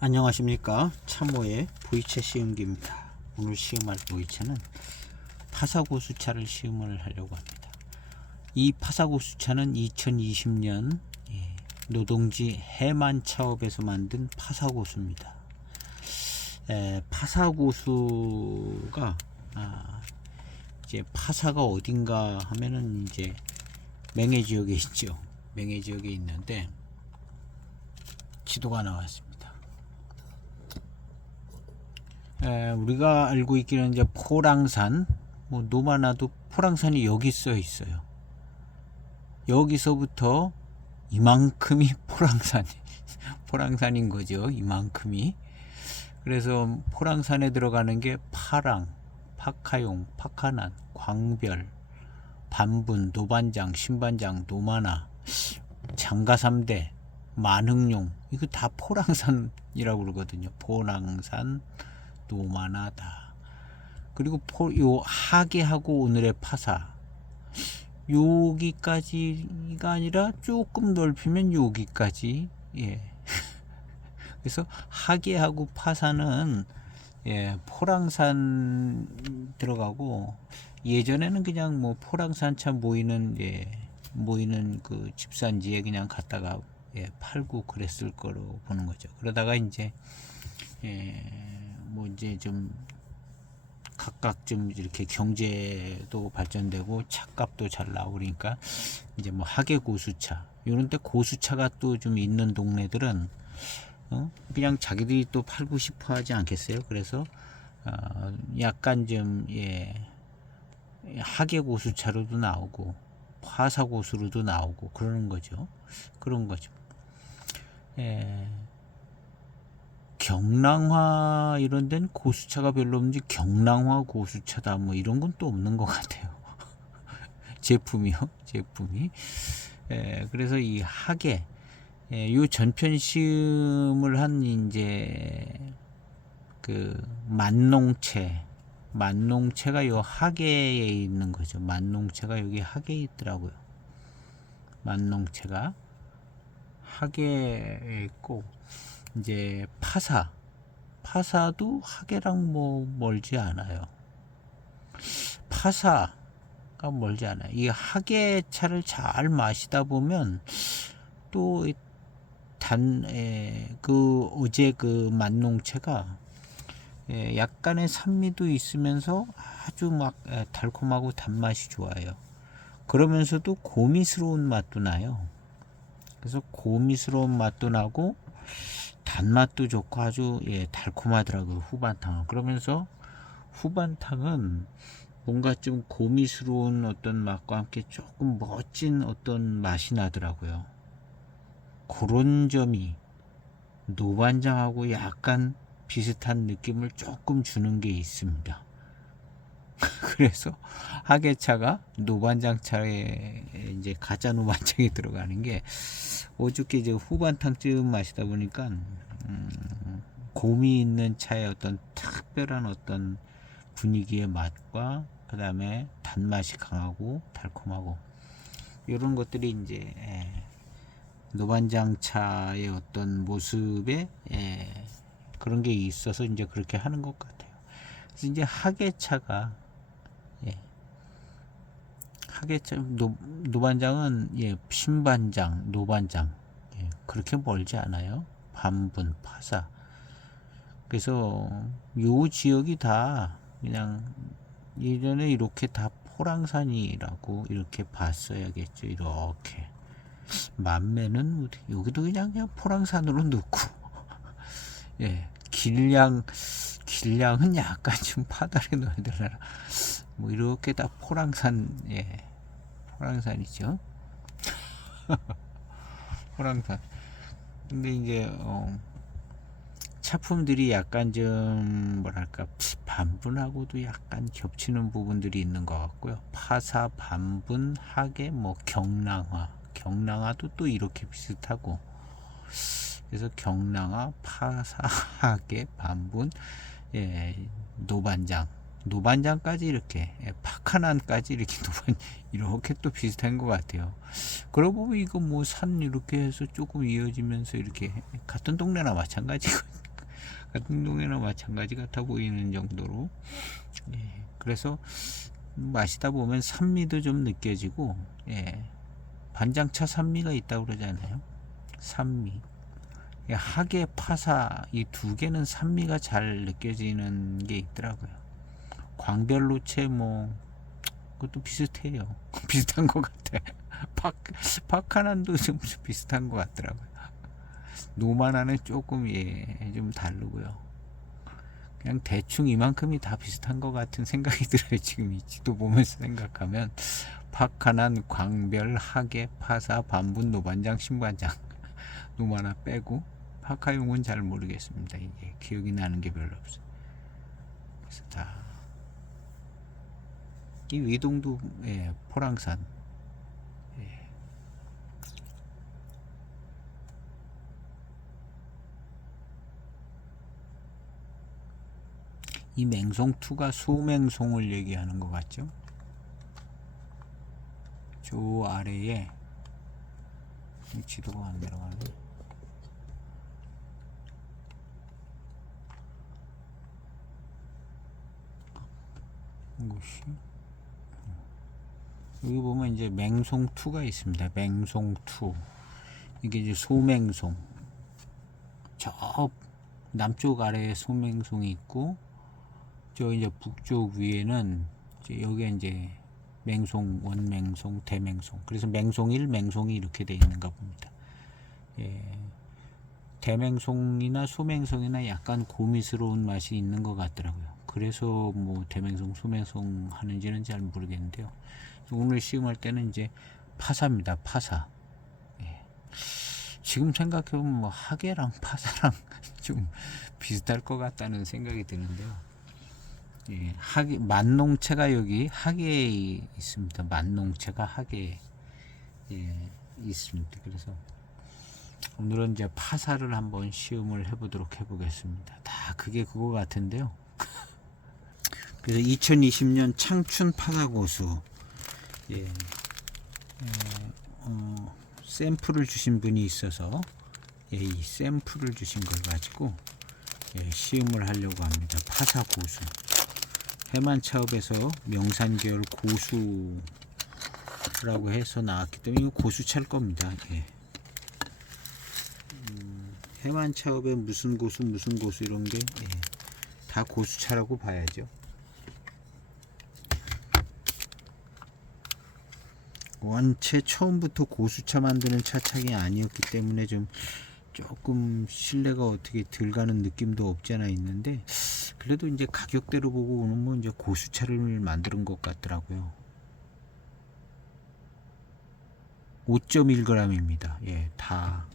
안녕하십니까. 참모의 보이차 시음기입니다. 오늘 시음할 보이차는 파사고수차를 시음을 하려고 합니다. 이 파사고수차는 2020년 노동지 해만차업에서 만든 파사고수입니다. 파사고수가 이제 파사가 어딘가 하면은 이제 맹해지역에 있죠. 맹해지역에 있는데 지도가 나왔습니다. 우리가 알고 있기는 이제 포랑산, 뭐 노마나도 포랑산이 여기 써 있어요. 여기서부터 이만큼이 포랑산인 거죠. 이만큼이. 그래서 포랑산에 들어가는 게 파랑, 파카용, 파카난, 광별, 반분, 노반장, 신반장, 노마나, 장가삼대, 만흥용, 이거 다 포랑산이라고 그러거든요. 포랑산, 노마나다. 그리고 요 하계하고 오늘의 파사, 여기까지가 아니라 조금 넓히면 여기까지. 그래서 하계하고 파사는 포랑산 들어가고, 예전에는 그냥 뭐 포랑산차 모이는 그 집산지에 그냥 갖다가 팔고 그랬을 거로 보는 거죠. 그러다가 이제 뭐 이제 좀 각각 좀 이렇게 경제도 발전되고 차값도 잘 나오고 그러니까 이제 뭐 하계 고수차 이런 때 고수차가 또 좀 있는 동네들은 그냥 자기들이 또 팔고 싶어 하지 않겠어요. 그래서 약간 좀 하계 고수차로도 나오고 화사 고수로도 나오고 그러는 거죠. 그런 거죠. 경량화 이런 데는 고수차가 별로 없는지 경량화 고수차다 뭐 이런 건 또 없는 것 같아요. 제품이 그래서 이 하계 요 전편 시음을 한 이제 그 만농체가 요 하계에 있는 거죠. 만농체가 여기 하계에 있더라고요. 만농체가 하계에 있고, 이제 파사도 하계랑 뭐 멀지 않아요. 파사가 멀지 않아요. 이 하계차를 잘 마시다 보면 또 어제 그 만농체가 약간의 산미도 있으면서 아주 막 달콤하고 단맛이 좋아요. 그러면서도 고미스러운 맛도 나요. 그래서 고미스러운 맛도 나고 단맛도 좋고 아주 달콤하더라고요. 후반탕은. 그러면서 후반탕은 뭔가 좀 고미스러운 어떤 맛과 함께 조금 멋진 어떤 맛이 나더라고요. 그런 점이 노반장하고 약간 비슷한 느낌을 조금 주는 게 있습니다. 그래서 하계차가 노반장차에 이제 가짜 노반장이 들어가는 게 어저께 이제 후반탕쯤 마시다 보니까 곰이 있는 차의 어떤 특별한 어떤 분위기의 맛과 그 다음에 단맛이 강하고 달콤하고 이런 것들이 이제 노반장차의 어떤 모습에 그런 게 있어서 이제 그렇게 하는 것 같아요. 그래서 이제 하계차가 하계차 노반장은 신반장, 노반장 그렇게 멀지 않아요. 반분, 파사. 그래서 요 지역이 다 그냥 예전에 이렇게 다 포랑산이라고 이렇게 봤어야겠죠. 이렇게 만매는 여기도 그냥 포랑산으로 넣고 길량은 약간 좀 파다리 넣어야 되나 뭐 이렇게 다 포랑산이죠. 포랑산. 근데 이제 차품들이 약간 좀 뭐랄까 반분하고도 약간 겹치는 부분들이 있는 것 같고요. 파사, 반분, 하계, 뭐 경량화도 또 이렇게 비슷하고. 그래서 경량화, 파사, 하계, 반분, 노반장까지 이렇게 파카난까지 이렇게 이렇게 또 비슷한 것 같아요. 그러고 보면 이거 뭐 산 이렇게 해서 조금 이어지면서 이렇게 같은 동네나 마찬가지고 같은 동에나 마찬가지 같아 보이는 정도로. 예, 그래서 마시다 보면 산미도 좀 느껴지고, 예, 반장차 산미가 있다고 그러잖아요. 산미. 예, 하계, 파사 이 두 개는 산미가 잘 느껴지는 게 있더라고요. 광별로체 뭐 그것도 비슷해요. 비슷한 것 같아. 파카난도 좀 비슷한 것 같더라고요. 노마나는 조금 좀 다르고요. 그냥 대충 이만큼이 다 비슷한 것 같은 생각이 들어요. 지금 이 지도 보면서 생각하면 파카난, 광별, 하계, 파사, 반분, 노반장, 신반장 노마나 빼고 파카용은 잘 모르겠습니다. 이게 기억이 나는 게 별로 없어요. 그래서 다 이 위동도 포랑산. 이 맹송2가 소맹송을 얘기하는 것 같죠? 저 아래에 지도가 안 내려가네. 이것이 여기 보면 이제 맹송2가 있습니다. 맹송2 이게 이제 소맹송, 저 남쪽 아래에 소맹송이 있고 저 이제 북쪽 위에는 이제 여기에 이제 맹송, 원맹송, 대맹송. 그래서 맹송 1, 맹송이 이렇게 되어 있는가 봅니다. 예, 대맹송이나 소맹송이나 약간 고미스러운 맛이 있는 것 같더라고요. 그래서 뭐 대맹송, 소맹송 하는지는 잘 모르겠는데요. 오늘 시음할 때는 이제 파사입니다. 파사. 예. 지금 생각해보면 뭐 하계랑 파사랑 좀 비슷할 것 같다는 생각이 드는데요. 예, 하계, 만농체가 여기 하계에 있습니다. 만농체가 하계에 있습니다. 그래서 오늘은 이제 파사를 한번 시음을 해보도록 해보겠습니다. 다 그게 그거 같은데요. 그래서 2020년 창춘 파사고수 샘플을 주신 분이 있어서 이 샘플을 주신 걸 가지고 시음을 하려고 합니다. 파사고수. 해만차업에서 명산계열 고수라고 해서 나왔기 때문에 이거 고수차일 겁니다. 해만차업에 무슨 고수 이런 게 다 고수차라고 봐야죠. 원체 처음부터 고수차 만드는 차창이 아니었기 때문에 좀 조금 신뢰가 어떻게 들 가는 느낌도 없지 않아 있는데, 그래도 이제 가격대로 보고 오면 이제 고수차를 만드는 것 같더라고요. 5.1g입니다. 예, 다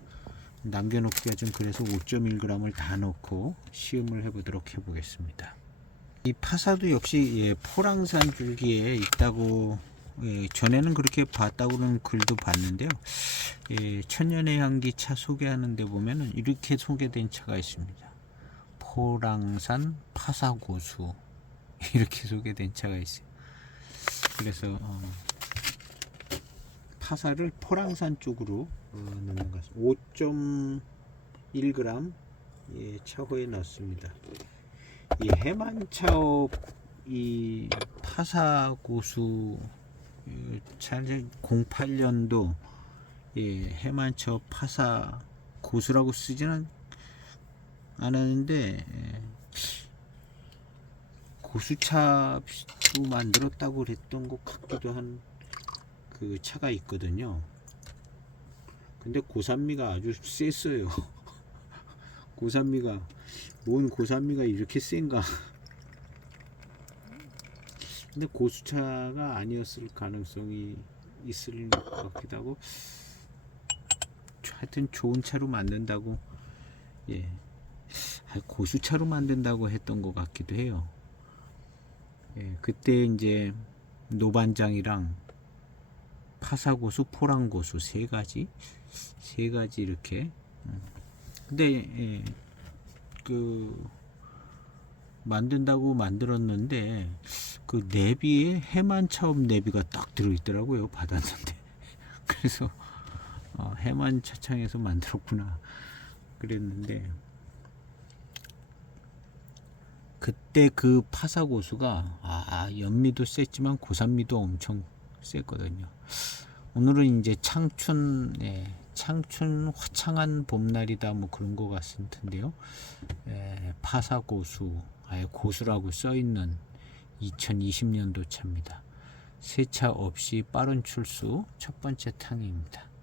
남겨놓기가 좀 그래서 5.1g을 다 넣고 시음을 해보도록 해보겠습니다. 이 파사도 역시 포랑산 줄기에 있다고 전에는 그렇게 봤다고는 글도 봤는데요. 천년의 향기 차 소개하는 데 보면은 이렇게 소개된 차가 있습니다. 포랑산 파사고수 이렇게 소개된 차가 있어요. 그래서 파사를 포랑산 쪽으로 넣는 것 같습니다. 5.1g 차호에 넣습니다. 이 해만차업 이 파사고수 08년도 해만차업 파사 고수라고 쓰지는 않았는데 고수차도 만들었다고 그랬던 것 같기도 한 그 차가 있거든요. 근데 고산미가 아주 셌어요. 고산미가 뭔 고산미가 이렇게 센가. 근데 고수차가 아니었을 가능성이 있을 것 같기도 하고, 하여튼 좋은 차로 만든다고 고수차로 만든다고 했던 것 같기도 해요. 그때 이제 노반장이랑 파사고수, 포랑고수 세 가지 이렇게. 근데 그 만든다고 만들었는데 그 내비에 해만차업 내비가 딱 들어있더라고요. 받았는데 그래서 해만차창에서 만들었구나 그랬는데, 그때 그 파사고수가 연미도 셌지만 고산미도 엄청 셌거든요. 오늘은 이제 창춘, 창춘 화창한 봄날이다 뭐 그런 거 같은데요. 파사고수, 아예 고수라고 써 있는 2020년도 차입니다. 세차 없이 빠른 출수 첫 번째 탕입니다.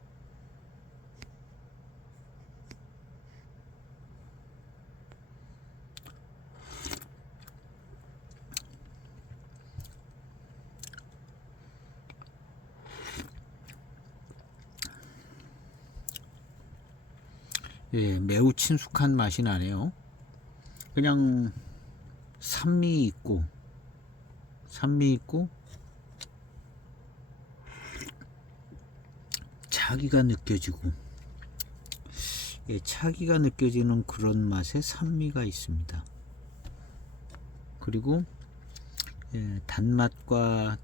매우 친숙한 맛이 나네요. 그냥 산미 있고 차기가 느껴지고, 차기가 느껴지는 그런 맛에 산미가 있습니다. 그리고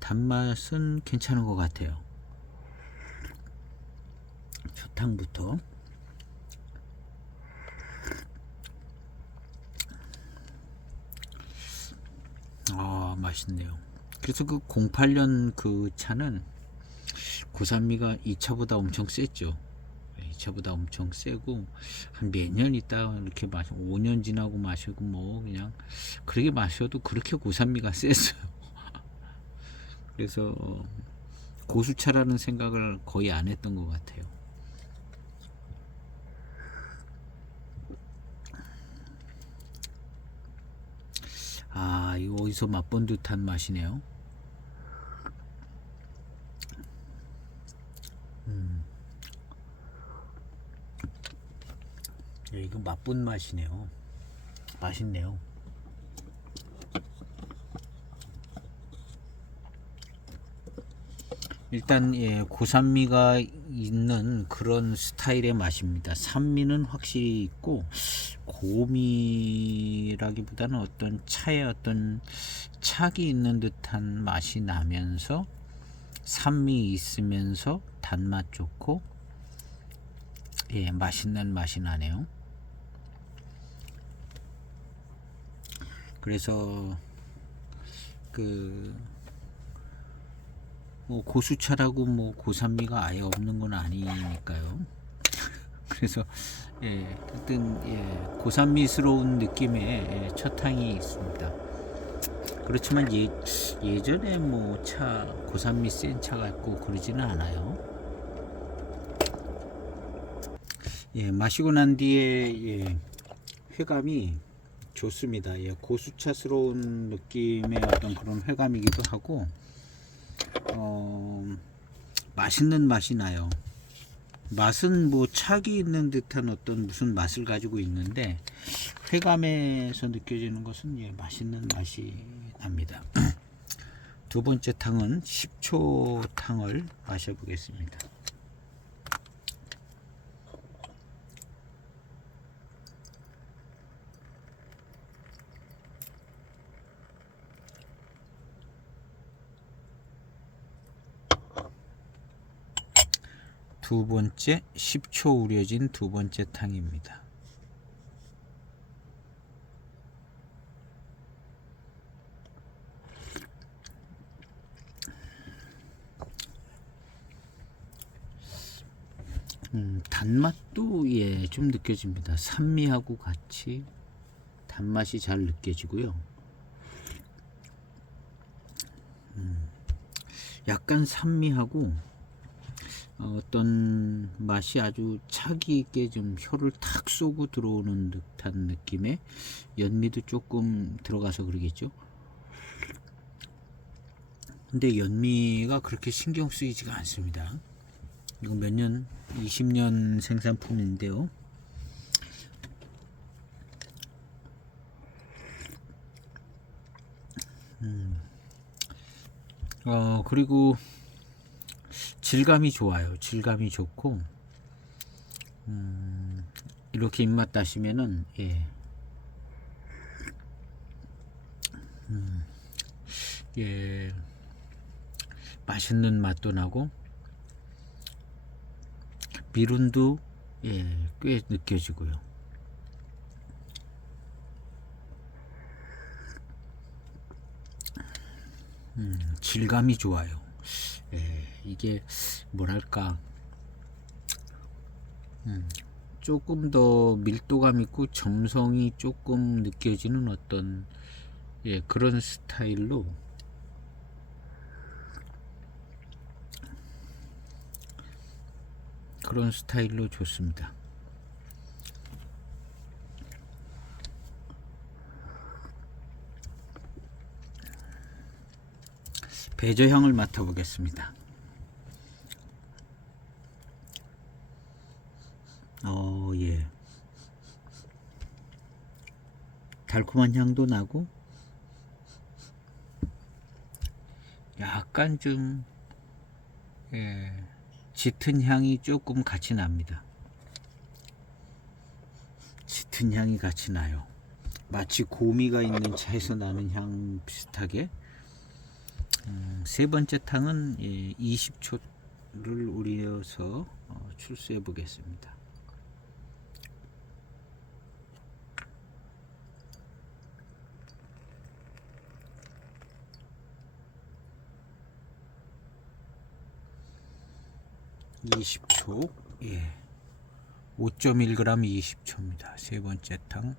단맛은 괜찮은 것 같아요. 초탕부터 맛있네요. 그래서 그 08년 그 차는 고산미가 2차보다 엄청 셌죠. 2차보다 엄청 세고, 한 몇 년 있다 이렇게 5년 지나고 마시고 뭐 그냥 그렇게 마셔도 그렇게 고산미가 셌어요. 그래서 고수차라는 생각을 거의 안 했던 것 같아요. 이거 어디서 맛본 듯한 맛이네요. 이거 맛본 맛이네요. 맛있네요. 일단 고산미가 있는 그런 스타일의 맛입니다. 산미는 확실히 있고, 고미라기보다는 어떤 차에 어떤 착이 있는 듯한 맛이 나면서 산미 있으면서 단맛 좋고, 맛있는 맛이 나네요. 그래서 뭐 고수차라고 뭐 고산미가 아예 없는 건 아니니까요. 그래서 하여튼 고산미스러운 느낌의 첫탕이 있습니다. 그렇지만 예전에 뭐 고산미 센 차 같고 그러지는 않아요. 마시고 난 뒤에 회감이 좋습니다. 고수차스러운 느낌의 어떤 그런 회감이기도 하고, 맛있는 맛이 나요. 맛은 뭐 착이 있는 듯한 어떤 무슨 맛을 가지고 있는데, 회감에서 느껴지는 것은 맛있는 맛이 납니다. 두 번째 탕은 10초 탕을 마셔보겠습니다. 두 번째 10초 우려진 두 번째 탕입니다. 단맛도 좀 느껴집니다. 산미하고 같이 단맛이 잘 느껴지고요. 약간 산미하고 어떤 맛이 아주 차기 있게 좀 혀를 탁 쏘고 들어오는 듯한 느낌의 연미도 조금 들어가서 그러겠죠. 근데 연미가 그렇게 신경 쓰이지가 않습니다. 이거 몇 년, 20년 생산품인데요. 그리고 질감이 좋아요. 질감이 좋고, 이렇게 입맛 다시면은 맛있는 맛도 나고, 미룬도 꽤 느껴지고요. 질감이 좋아요. 이게 뭐랄까, 조금 더 밀도감 있고 점성이 조금 느껴지는 어떤 그런 스타일로 좋습니다. 배저향을 맡아보겠습니다. 예. 달콤한 향도 나고 약간 좀 짙은 향이 조금 같이 납니다. 짙은 향이 같이 나요. 마치 고미가 있는 차에서 나는 향 비슷하게. 세 번째 탕은 20초를 우려서 출수해 보겠습니다. (20초) 5.1g 20초입니다. 세 번째 탕.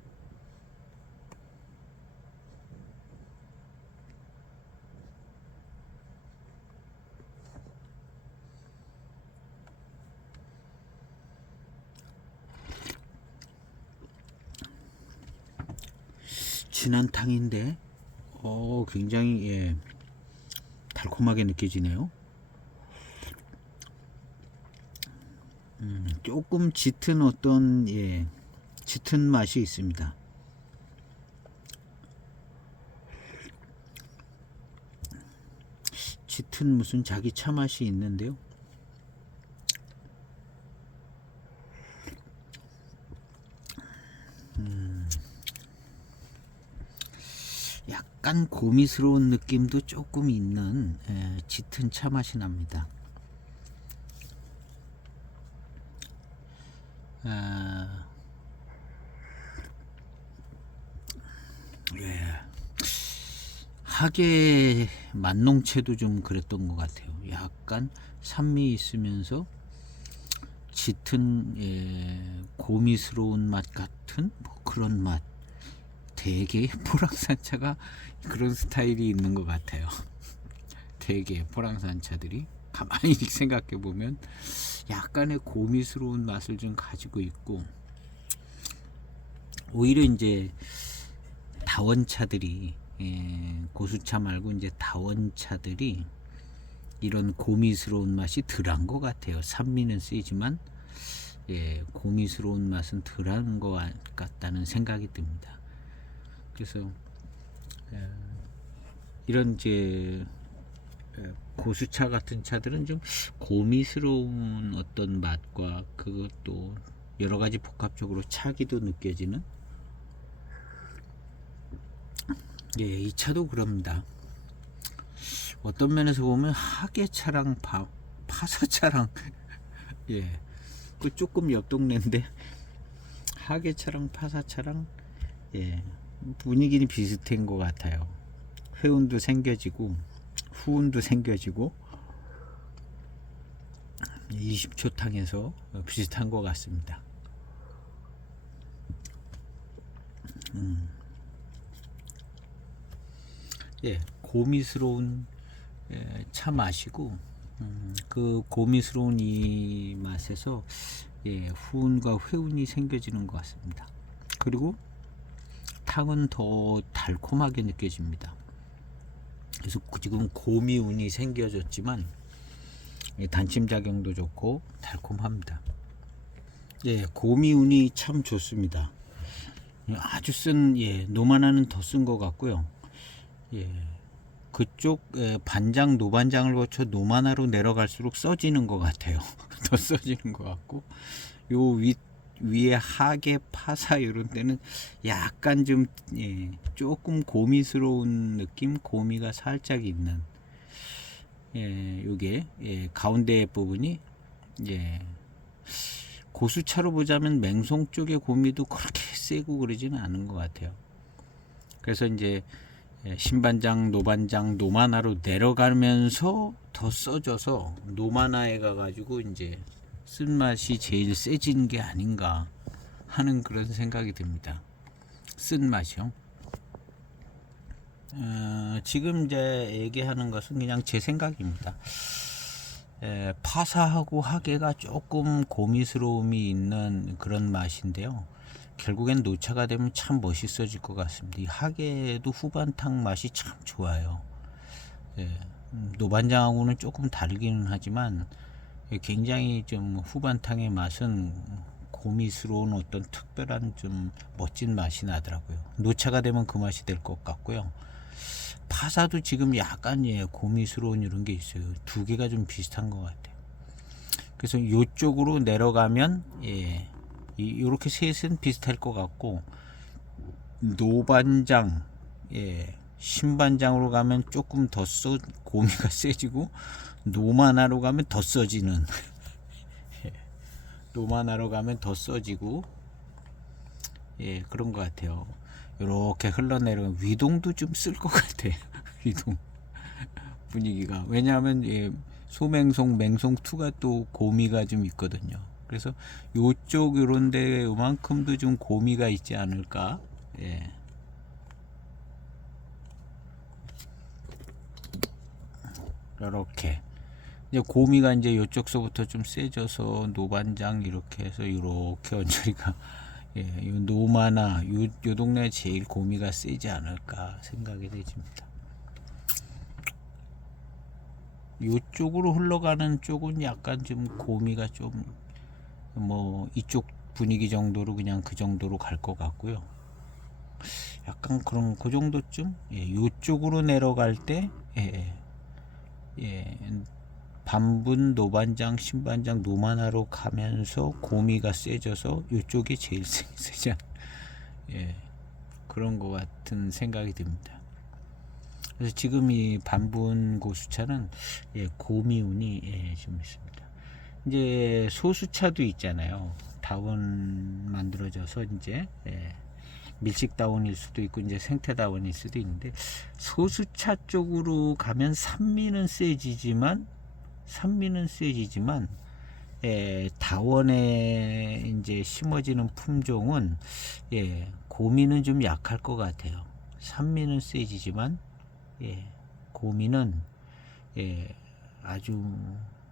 진한 탕인데 굉장히 달콤하게 느껴지네요. 조금 짙은 어떤 짙은 맛이 있습니다. 짙은 무슨 자기 차 맛이 있는데요. 약간 고미스러운 느낌도 조금 있는 짙은 차 맛이 납니다. 하계 만농채도 좀 그랬던 것 같아요. 약간 산미 있으면서 짙은 고미스러운 맛 같은 그런 맛. 되게 포랑산차가 그런 스타일이 있는 것 같아요. 되게 포랑산차들이 가만히 생각해 보면 약간의 고미스러운 맛을 좀 가지고 있고, 오히려 이제 다원차들이 고수차 말고 이제 다원차들이 이런 고미스러운 맛이 덜한 것 같아요. 산미는 세지만 고미스러운 맛은 덜한 것 같다는 생각이 듭니다. 그래서 이런 이제 고수차 같은 차들은 좀 고미스러운 어떤 맛과 그것도 여러 가지 복합적으로 차기도 느껴지는 이 차도 그럽니다. 어떤 면에서 보면 하계차랑 파사차랑 그 조금 옆 동네인데 하계차랑 파사차랑 분위기는 비슷한 것 같아요. 회운도 생겨지고 후운도 생겨지고 20초 탕에서 비슷한 것 같습니다. 고미스러운 차 맛이고, 그 고미스러운 이 맛에서 후운과 회운이 생겨지는 것 같습니다. 그리고 탕은 더 달콤하게 느껴집니다. 그래서 지금 고미운이 생겨졌지만 단침작용도 좋고 달콤합니다. 고미운이 참 좋습니다. 아주 쓴 노만화는 더 쓴 것 같고요. 그쪽 반장 노반장을 거쳐 노만화로 내려갈수록 써지는 것 같아요. 더 써지는 것 같고, 요 위에 하계 파사 이런 데는 약간 좀 조금 고미스러운 느낌, 고미가 살짝 있는 요게 가운데 부분이 고수차로 보자면 맹송 쪽의 고미도 그렇게 세고 그러지는 않은 것 같아요. 그래서 이제 신반장, 노반장, 노만화로 내려가면서 더 써져서 노만화에 가가지고 이제 쓴맛이 제일 세진 게 아닌가 하는 그런 생각이 듭니다. 쓴맛이요. 지금 이제 얘기하는 것은 그냥 제 생각입니다. 파사하고 하계가 조금 고미스러움이 있는 그런 맛인데요. 결국엔 노차가 되면 참 멋있어질 것 같습니다. 이 하계도 후반탕 맛이 참 좋아요. 노반장하고는 조금 다르기는 하지만 굉장히 좀 후반탕의 맛은 고미스러운 어떤 특별한 좀 멋진 맛이 나더라고요. 노차가 되면 그 맛이 될 것 같고요. 파사도 지금 약간 고미스러운 이런 게 있어요. 두 개가 좀 비슷한 것 같아요. 그래서 이쪽으로 내려가면 이렇게 셋은 비슷할 것 같고, 노반장, 신반장으로 가면 조금 더 고미가 세지고, 노만화로 가면 더 써지는 노만화로 가면 더 써지고, 그런 것 같아요. 이렇게 흘러내려가면 위동도 좀 쓸 것 같아요. 위동 분위기가. 왜냐하면 소맹송, 맹송2가 또 고미가 좀 있거든요. 그래서 요쪽 요런데 요만큼도 좀 고미가 있지 않을까. 이렇게 이제 고미가 이제 요쪽서부터 좀 세져서 노반장 이렇게 해서 이렇게 언저리가 요 노마나 요 동네에 제일 고미가 세지 않을까 생각이 되집니다. 요쪽으로 흘러가는 쪽은 약간 좀 고미가 좀 뭐 이쪽 분위기 정도로 그냥 그 정도로 갈 것 같고요. 약간 그런 그 정도쯤. 요쪽으로 내려갈 때 반분, 노반장, 신반장, 노만화로 가면서 고미가 세져서 이쪽이 제일 세지 않, 그런 것 같은 생각이 듭니다. 그래서 지금 이 반분 고수차는 고미운이 좀 있습니다. 이제 소수차도 있잖아요. 다운 만들어져서 이제 밀식 다운일 수도 있고 이제 생태 다운일 수도 있는데, 소수차 쪽으로 가면 산미는 세지지만 다원에 이제 심어지는 품종은 고미는 좀 약할 것 같아요. 산미는 세지지만 고미는 아주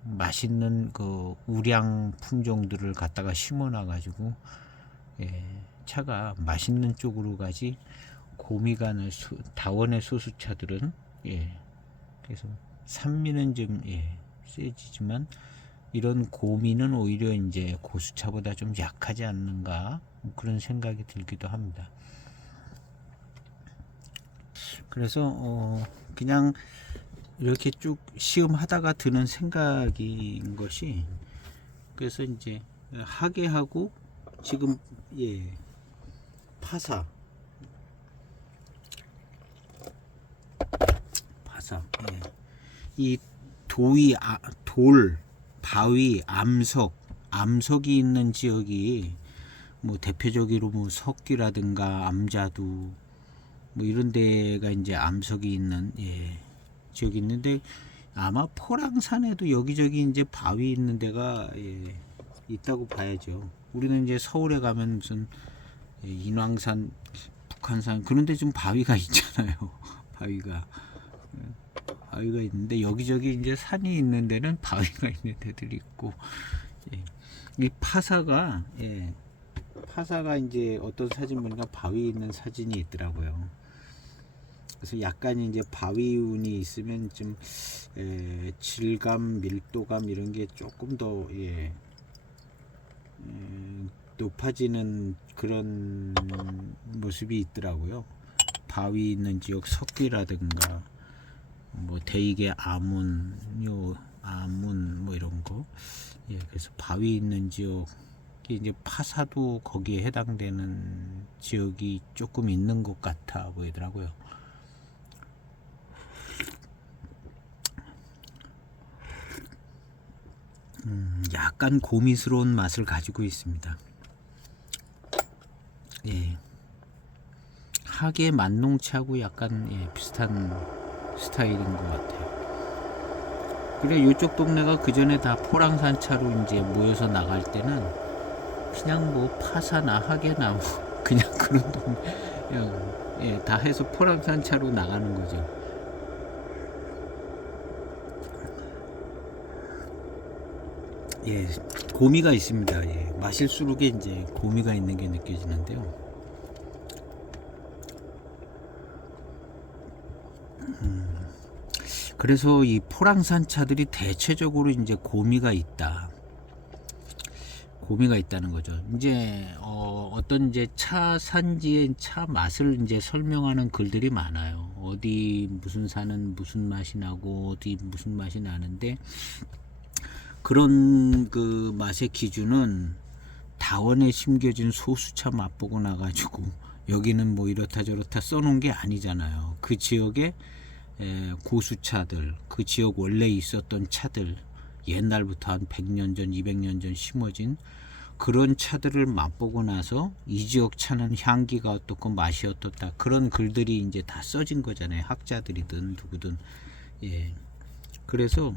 맛있는 그 우량 품종들을 갖다가 심어놔 가지고 차가 맛있는 쪽으로 가지, 고미가 다원의 소수차들은 그래서 산미는 좀 세지지만 이런 고미는 오히려 이제 고수차보다 좀 약하지 않는가 그런 생각이 들기도 합니다. 그래서 그냥 이렇게 쭉 시음하다가 드는 생각인 것이, 그래서 이제 하계하고 지금 파사 이 돌, 바위, 암석이 있는 지역이 뭐 대표적으로 뭐 석기라든가 암자두 뭐 이런 데가 이제 암석이 있는 지역이 있는데, 아마 포랑산에도 여기저기 이제 바위 있는 데가 있다고 봐야죠. 우리는 이제 서울에 가면 무슨 인왕산, 북한산 그런 데 좀 바위가 있잖아요. 바위가 있는데 여기저기 이제 산이 있는 데는 바위가 있는 데들이 있고, 이 파사가 이제 어떤 사진 보니까 바위 있는 사진이 있더라고요. 그래서 약간 이제 바위운이 있으면 좀 질감, 밀도감 이런 게 조금 더 높아지는 그런 모습이 있더라고요. 바위 있는 지역 석기라든가 뭐 대이게 아문 뭐 이런 거. 그래서 바위 있는 지역, 이제 파사도 거기에 해당되는 지역이 조금 있는 것 같아 보이더라고요. 약간 고미스러운 맛을 가지고 있습니다. 하계 만농차하고 약간 비슷한 스타일인 것 같아요. 그래 이쪽 동네가 그 전에 다 포랑산차로 이제 모여서 나갈 때는 그냥 뭐 파사나 하계나 뭐 그냥 그런 동네 그냥 다 해서 포랑산차로 나가는 거죠. 고미가 있습니다. 마실수록 이제 고미가 있는 게 느껴지는데요. 그래서 이 포랑산 차들이 대체적으로 이제 고미가 있다. 고미가 있다는 거죠. 이제 어떤 이제 차 산지의 차 맛을 이제 설명하는 글들이 많아요. 어디 무슨 산은 무슨 맛이 나고 어디 무슨 맛이 나는데 그런 그 맛의 기준은 다원에 심겨진 소수차 맛보고 나가지고 여기는 뭐 이렇다 저렇다 써놓은 게 아니잖아요. 그 지역에 고수차들, 그 지역 원래 있었던 차들, 옛날부터 한 100년 전, 200년 전 심어진 그런 차들을 맛보고 나서 이 지역 차는 향기가 어떻고 맛이 어떻다, 그런 글들이 이제 다 써진 거잖아요. 학자들이든 누구든. 그래서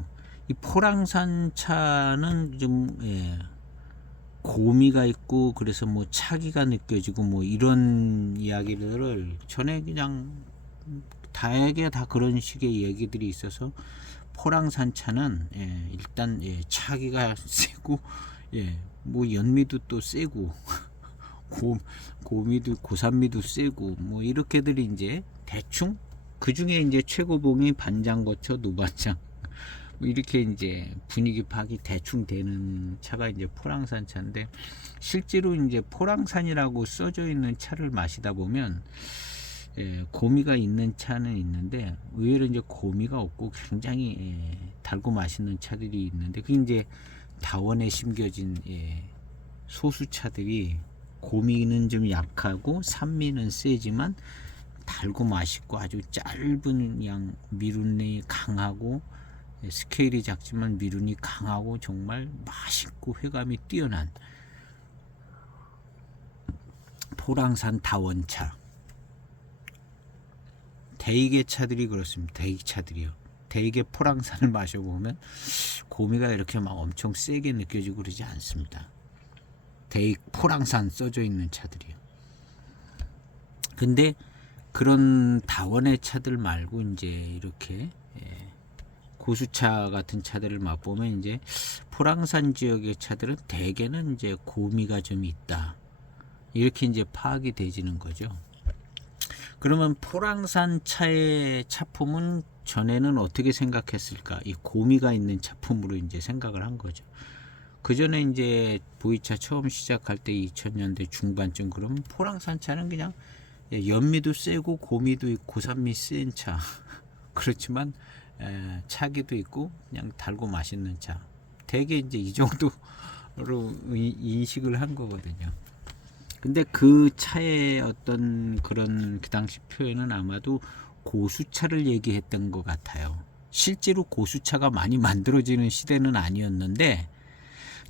이 포랑산 차는 좀 고미가 있고 그래서 뭐 차기가 느껴지고 뭐 이런 이야기들을 전에 그냥 다에게 다 그런 식의 얘기들이 있어서 포랑산 차는 일단 차기가 세고 뭐 연미도 또 세고 고미도 고산미도 세고 뭐 이렇게들이 이제 대충 그 중에 이제 최고봉이 반장거쳐 노반장 뭐 이렇게 이제 분위기 파악이 대충 되는 차가 이제 포랑산 차인데, 실제로 이제 포랑산이라고 써져 있는 차를 마시다 보면 고미가 있는 차는 있는데 의외로 이제 고미가 없고 굉장히 달고 맛있는 차들이 있는데, 그게 이제 다원에 심겨진 소수차들이 고미는 좀 약하고 산미는 세지만 달고 맛있고 아주 짧은 양 미룬이 강하고 스케일이 작지만 미룬이 강하고 정말 맛있고 회감이 뛰어난 포랑산 다원차. 대개 차들이 그렇습니다. 대개 차들이요. 대개 포랑산을 마셔보면 고미가 이렇게 막 엄청 세게 느껴지고 그러지 않습니다. 대개 포랑산 써져 있는 차들이요. 근데 그런 다원의 차들 말고 이제 이렇게 고수차 같은 차들을 맛보면 이제 포랑산 지역의 차들은 대개는 이제 고미가 좀 있다. 이렇게 이제 파악이 되지는 거죠. 그러면 포랑산 차의 차품은 전에는 어떻게 생각했을까? 이 고미가 있는 차품으로 이제 생각을 한 거죠. 그 전에 이제 보이차 처음 시작할 때 2000년대 중반쯤 그러면 포랑산 차는 그냥 연미도 세고 고미도 있고 고산미 센 차. 그렇지만 차기도 있고 그냥 달고 맛있는 차. 대개 이제 이 정도로 인식을 한 거거든요. 근데 그 차의 어떤 그런 그 당시 표현은 아마도 고수차를 얘기했던 것 같아요. 실제로 고수차가 많이 만들어지는 시대는 아니었는데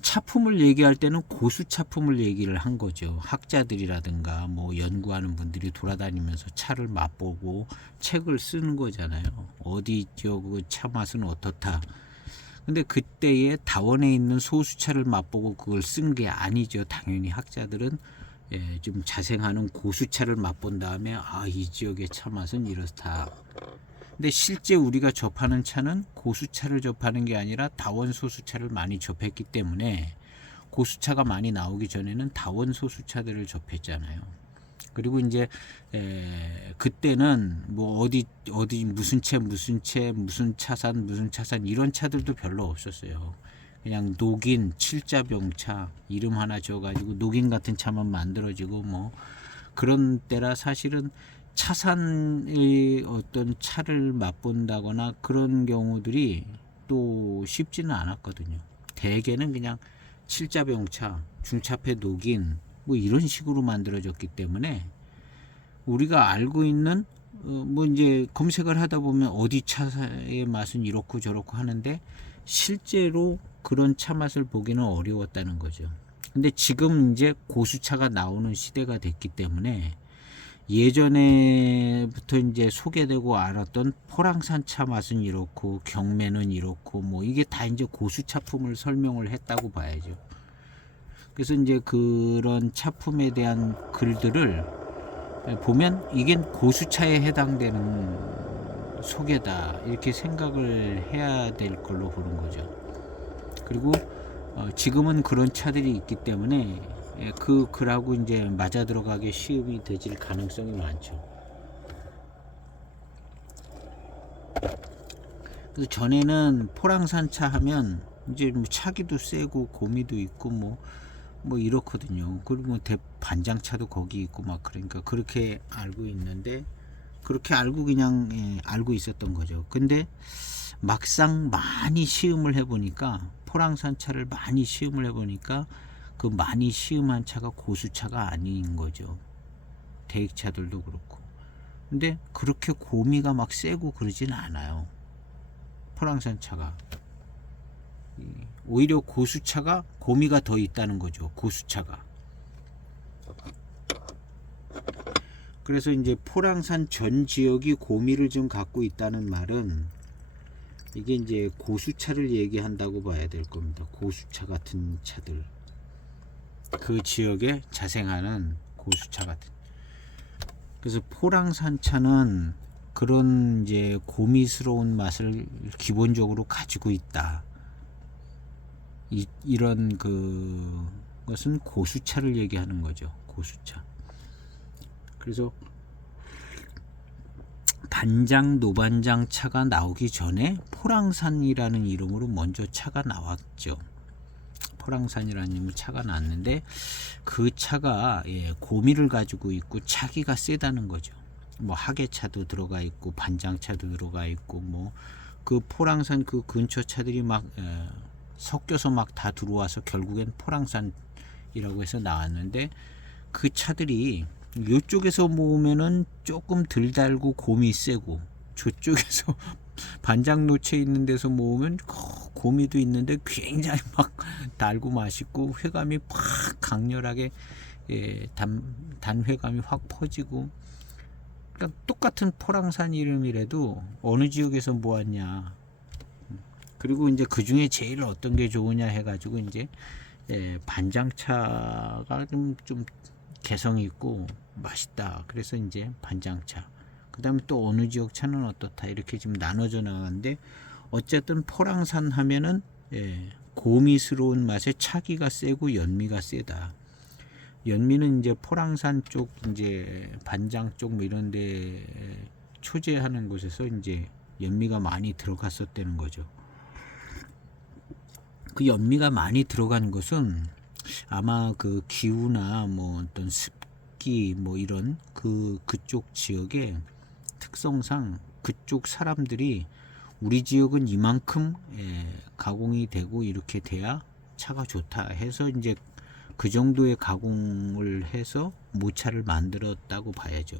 차품을 얘기할 때는 고수차품을 얘기를 한 거죠. 학자들이라든가 뭐 연구하는 분들이 돌아다니면서 차를 맛보고 책을 쓰는 거잖아요. 어디 지역의 차 맛은 어떻다. 근데 그때에 다원에 있는 소수차를 맛보고 그걸 쓴 게 아니죠. 당연히 학자들은 좀 자생하는 고수차를 맛본 다음에 이 지역의 차 맛은 이렇다. 근데 실제 우리가 접하는 차는 고수차를 접하는 게 아니라 다원 소수차를 많이 접했기 때문에 고수차가 많이 나오기 전에는 다원 소수차들을 접했잖아요. 그리고 이제 그때는 뭐 어디 무슨 차산 이런 차들도 별로 없었어요. 그냥 녹인 칠자병차 이름 하나 지어가지고 녹인 같은 차만 만들어지고 뭐 그런 때라 사실은 차산의 어떤 차를 맛본다거나 그런 경우들이 또 쉽지는 않았거든요. 대개는 그냥 칠자병차, 중차폐 녹인 뭐 이런 식으로 만들어졌기 때문에 우리가 알고 있는 뭐 이제 검색을 하다 보면 어디 차의 맛은 이렇고 저렇고 하는데 실제로 그런 차 맛을 보기는 어려웠다는 거죠. 근데 지금 이제 고수차가 나오는 시대가 됐기 때문에 예전에부터 이제 소개되고 알았던 포랑산 차 맛은 이렇고 경매는 이렇고 뭐 이게 다 이제 고수차품을 설명을 했다고 봐야죠. 그래서 이제 그런 차품에 대한 글들을 보면 이게 고수차에 해당되는 소개다 이렇게 생각을 해야 될 걸로 보는 거죠. 그리고 지금은 그런 차들이 있기 때문에 그 글하고 이제 맞아 들어가게 시음이 되질 가능성이 많죠. 그래서 전에는 포랑산차 하면 이제 뭐 차기도 세고 고미도 있고 뭐 이렇거든요. 그리고 뭐 반장차도 거기 있고 막 그러니까 그렇게 알고 있는데 그렇게 알고 그냥 알고 있었던 거죠. 근데 막상 많이 시음을 해보니까 포랑산차를 많이 시음을 해보니까 그 많이 시음한 차가 고수차가 아닌 거죠. 대익차들도 그렇고. 근데 그렇게 고미가 막 세고 그러진 않아요. 포랑산차가. 오히려 고수차가 고미가 더 있다는 거죠. 고수차가. 그래서 이제 포랑산 전 지역이 고미를 좀 갖고 있다는 말은 이게 이제 고수차를 얘기한다고 봐야 될 겁니다. 고수차 같은 차들. 그 지역에 자생하는 고수차 같은. 그래서 포랑산 차는 그런 이제 고미스러운 맛을 기본적으로 가지고 있다. 이런 것은 고수차를 얘기하는 거죠. 고수차. 그래서 반장, 노반장 차가 나오기 전에 포랑산이라는 이름으로 먼저 차가 나왔죠. 포랑산이라는 이름으로 차가 났는데 그 차가 고미를 가지고 있고 차기가 세다는 거죠. 뭐 하계차도 들어가 있고 반장차도 들어가 있고 뭐 그 포랑산 그 근처 차들이 막 섞여서 막 다 들어와서 결국엔 포랑산이라고 해서 나왔는데 그 차들이 이쪽에서 모으면은 조금 덜 달고 곰이 세고 저쪽에서 반장 노체 있는 데서 모으면 고미도 있는데 굉장히 막 달고 맛있고 회감이 확 강렬하게 단회감이 확 퍼지고 그러니까 똑같은 포랑산 이름이라도 어느 지역에서 모았냐 그리고 이제 그 중에 제일 어떤 게 좋으냐 해가지고 이제 반장차가 좀 개성이 있고 맛있다. 그래서 이제 반장차. 그 다음에 또 어느 지역 차는 어떻다. 이렇게 지금 나눠져 나가는데 어쨌든 포랑산 하면은 고미스러운 맛에 차기가 세고 연미가 세다. 연미는 이제 포랑산 쪽 이제 반장 쪽 뭐 이런 데 초제하는 곳에서 이제 연미가 많이 들어갔었다는 거죠. 그 연미가 많이 들어간 것은 아마 그 기후나 뭐 어떤 습기 뭐 이런 그쪽 지역의 특성상 그쪽 사람들이 우리 지역은 이만큼 가공이 되고 이렇게 돼야 차가 좋다 해서 이제 그 정도의 가공을 해서 모차를 만들었다고 봐야죠.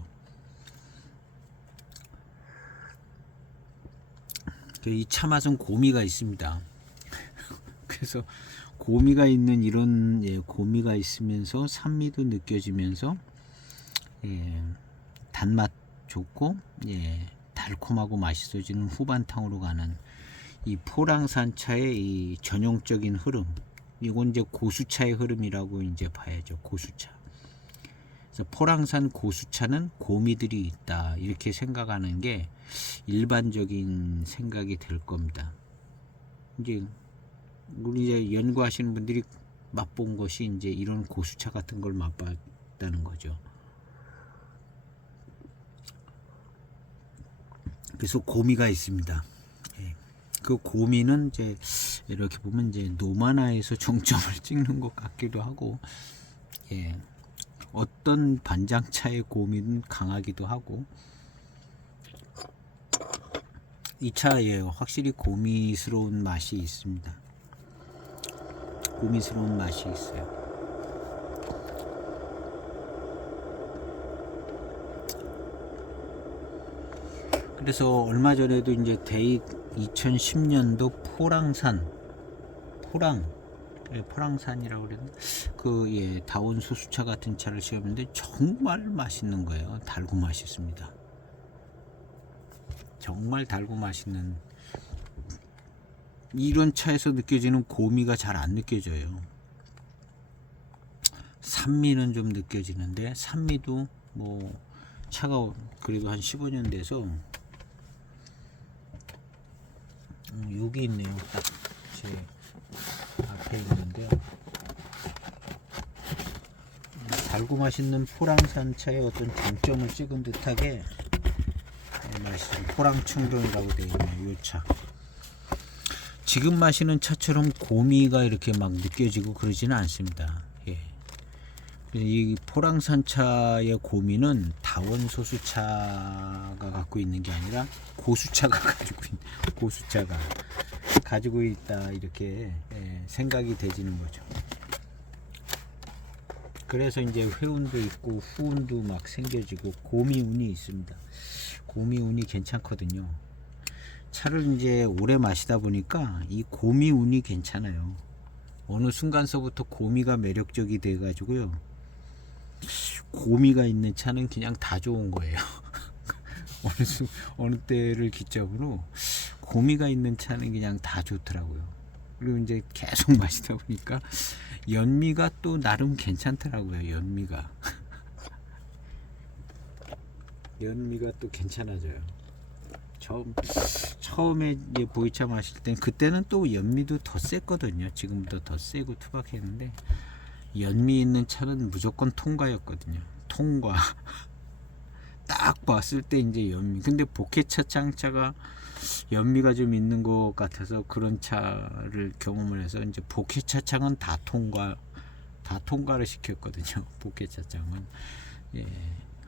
이 차 맛은 고미가 있습니다. 그래서 고미가 있는 이런 고미가 있으면서 산미도 느껴지면서 단맛 좋고 달콤하고 맛있어지는 후반탕으로 가는 이 포랑산차의 이 전형적인 흐름 이건 이제 고수차의 흐름이라고 이제 봐야죠. 고수차. 그래서 포랑산 고수차는 고미들이 있다 이렇게 생각하는 게 일반적인 생각이 될 겁니다. 이제 우리 이제 연구하시는 분들이 맛본 것이 이제 이런 고수차 같은 걸 맛봤다는 거죠. 그래서 고미가 있습니다. 그 고미는 이제 이렇게 보면 이제 노마나에서 정점을 찍는 것 같기도 하고, 어떤 반장차의 고미는 강하기도 하고, 이 차에 확실히 고미스러운 맛이 있습니다. 고미스러운 맛이 있어요. 그래서 얼마 전에도 이제 대익 2010년도 포랑 포랑산이라고 그랬나? 다운 소수차 같은 차를 시험했는데 정말 맛있는 거예요. 달고 맛있습니다. 정말 달고 맛있는, 이런 차에서 느껴지는 고미가 잘 안 느껴져요. 산미는 좀 느껴지는데, 산미도 뭐 차가 그래도 한 15년 돼서, 여기 있네요. 딱 제 앞에 있는데요. 달고 맛있는 포랑산 차의 어떤 장점을 찍은 듯하게 맛있어요. 포랑충전이라고 되어 있네요. 이 차. 지금 마시는 차처럼 고미가 이렇게 막 느껴지고 그러지는 않습니다. 예. 이 포랑산 차의 고미는 다원 소수차가 갖고 있는 게 아니라 고수차가 가지고 있다, 이렇게 생각이 되지는 거죠. 그래서 이제 회운도 있고 후운도 막 생겨지고 고미운이 있습니다. 고미운이 괜찮거든요. 차를 이제 오래 마시다 보니까 이 고미운이 괜찮아요. 어느 순간서부터 고미가 매력적이 돼 가지고요, 고미가 있는 차는 그냥 다 좋은 거예요. 어느 때를 기점으로 고미가 있는 차는 그냥 다 좋더라고요. 그리고 이제 계속 마시다 보니까 연미가 또 나름 괜찮더라고요. 연미가 또 괜찮아져요. 처음에 이제 보이차 마실 땐, 그때는 또 연미도 더 셌거든요. 지금보다 더 세고 투박했는데, 연미 있는 차는 무조건 통과였거든요. 통과. 딱 봤을 때 이제 연미. 근데 복해차 짱차가 연미가 좀 있는 것 같아서 그런 차를 경험을 해서, 이제 복해차 창은 다 통과를 시켰거든요. 복해차 창은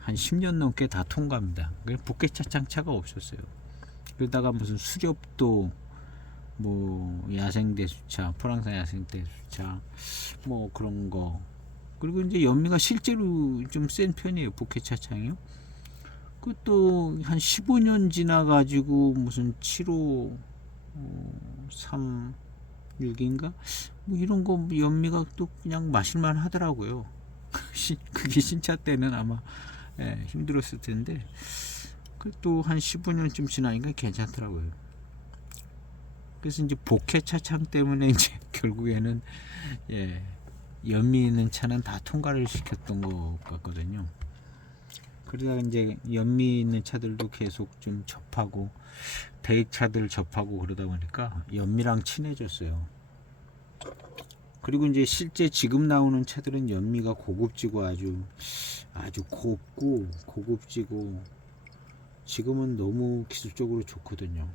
한 10년 넘게 다 통과합니다. 복해차 창 차가 없었어요. 그러다가 무슨 수렵도, 뭐 야생대수차, 포랑산 야생대수차, 뭐 그런 거. 그리고 이제 연미가 실제로 좀 센 편이에요. 복해차 창이요. 그것도 한 15년 지나가지고 무슨 7호 36인가 뭐 이런 거 연미가 또 그냥 마실만 하더라고요. 그게 신차 때는 아마 힘들었을 텐데, 또 한 15년쯤 지나니까 괜찮더라고요. 그래서 이제 복해차 창 때문에 이제 결국에는 연미 있는 차는 다 통과를 시켰던 것 같거든요. 그러다가 이제 연미 있는 차들도 계속 좀 접하고, 대익차들 접하고 그러다 보니까 연미랑 친해졌어요. 그리고 이제 실제 지금 나오는 차들은 연미가 고급지고 아주 곱고 고급지고, 지금은 너무 기술적으로 좋거든요.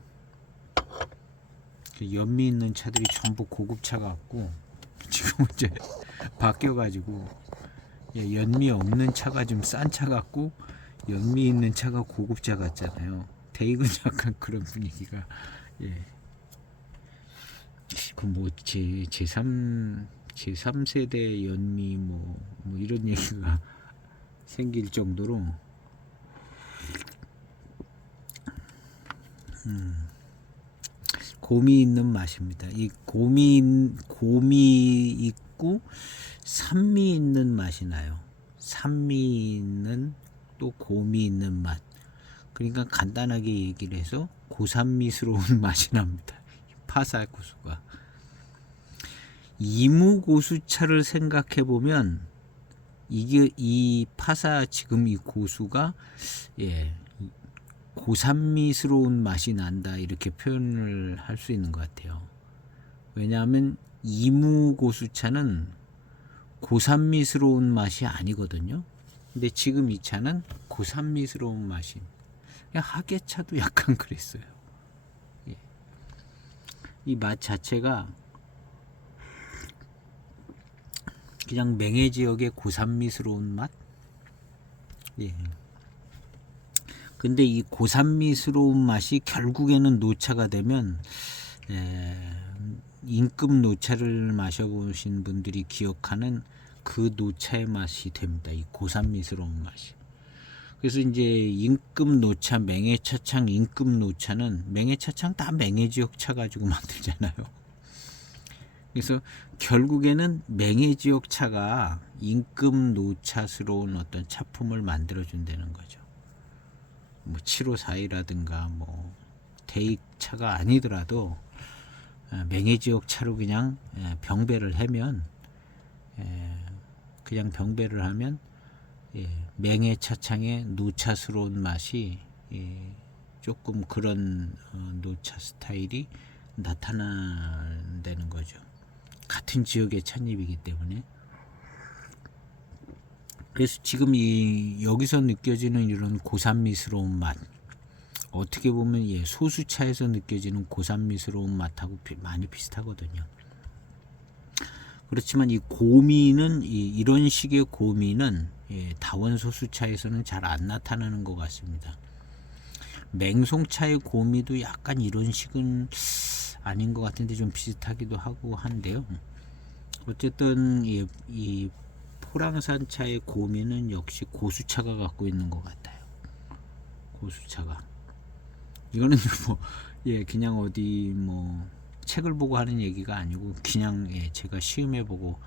연미 있는 차들이 전부 고급차 같고, 지금은 이제 바뀌어가지고 연미 없는 차가 좀 싼 차 같고, 연미 있는 차가 고급차 같잖아요. 대익은 약간 그런 분위기가. 뭐 제3세대 연미 뭐 이런 얘기가 생길 정도로 곰이 있는 맛입니다. 이 곰이 있고 산미 있는 맛이 나요. 산미 있는, 또 곰이 있는 맛. 그러니까 간단하게 얘기를 해서 고산미스러운 맛이 납니다. 파사 고수가. 이무고수차를 생각해 보면, 이 파사, 지금 이 고수가 고산미스러운 맛이 난다, 이렇게 표현을 할 수 있는 것 같아요. 왜냐하면 이무고수차는 고산미스러운 맛이 아니거든요. 근데 지금 이 차는 고산미스러운 맛이. 하계차도 약간 그랬어요. 이 맛 자체가 그냥 맹해 지역의 고산미스러운 맛. 근데 이 고산미스러운 맛이 결국에는 노차가 되면, 인급 노차를 마셔보신 분들이 기억하는 그 노차의 맛이 됩니다. 이 고산미스러운 맛이. 그래서 이제 인급 노차, 맹해차창, 인급 노차는, 맹해차창 다 맹해 지역 차 가지고 만들잖아요. 그래서 결국에는 맹해지역 차가 임금 노차스러운 어떤 차품을 만들어 준다는 거죠. 뭐 7542라든가 뭐 대익 차가 아니더라도 맹해지역 차로 그냥 병배를 하면 그냥 병배를 하면 맹해 차창의 노차스러운 맛이 조금 그런 노차 스타일이 나타난다는 거죠. 같은 지역의 찻잎이기 때문에. 그래서 지금 여기서 느껴지는 이런 고산미스러운 맛, 어떻게 보면 소수차에서 느껴지는 고산미스러운 맛하고 많이 비슷하거든요. 그렇지만 이 고미는 이런 식의 고미는 다원 소수차에서는 잘 안 나타나는 것 같습니다. 맹송차의 고미도 약간 이런 식은 아닌 것 같은데 좀 비슷하기도 하고 한데요. 어쨌든 이 포랑산차의 고미는 역시 고수차가 갖고 있는 것 같아요. 고수차가. 이거는 뭐 그냥 어디 뭐 책을 보고 하는 얘기가 아니고 그냥 제가 시음해 보고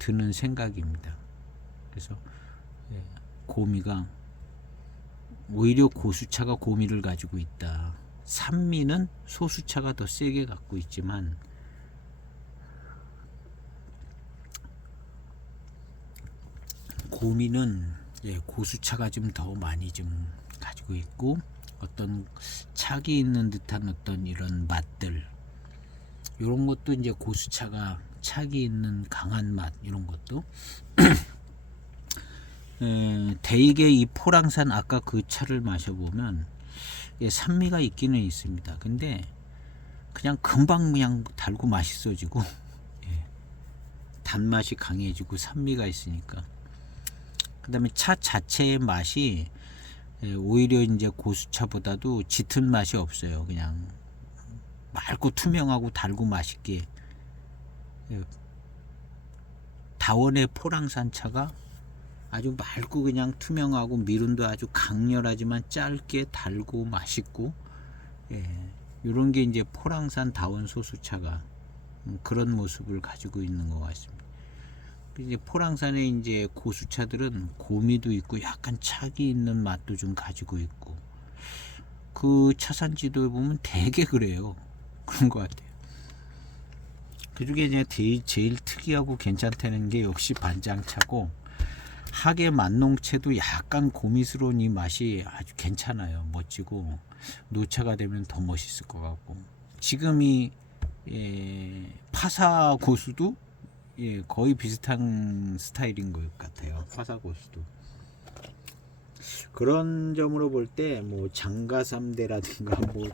드는 생각입니다. 그래서 고미가 오히려 고수차가 고미를 가지고 있다. 산미는 소수차가 더 세게 갖고 있지만 고미는 고수차가 좀 더 많이 좀 가지고 있고 어떤 착이 있는 듯한 어떤 이런 맛들, 이런 것도 이제 고수차가 착이 있는 강한 맛, 이런 것도 대익의 이 포랑산 아까 그 차를 마셔보면 산미가 있기는 있습니다. 근데 그냥 금방 그냥 달고 맛있어지고 단맛이 강해지고 산미가 있으니까. 그 다음에 차 자체의 맛이 오히려 이제 고수차보다도 짙은 맛이 없어요. 그냥 맑고 투명하고 달고 맛있게. 다원의 포랑산 차가 아주 맑고 그냥 투명하고 미륜도 아주 강렬하지만 짧게 달고 맛있고, 이런 게 이제 포랑산 다원 소수차가 그런 모습을 가지고 있는 것 같습니다. 이제 포랑산의 이제 고수차들은 고미도 있고 약간 착이 있는 맛도 좀 가지고 있고, 그 차산 지도에 보면 되게 그래요. 그런 것 같아요. 그 중에 이제 제일 특이하고 괜찮다는 게 역시 반장차고, 하계 만농채도 약간 고미스러운 이 맛이 아주 괜찮아요. 멋지고 노차가 되면 더 멋있을 것 같고, 지금 이 파사 고수도 거의 비슷한 스타일인 것 같아요. 파사 고수도. 그런 점으로 볼 때 뭐 장가삼대라든가 뭐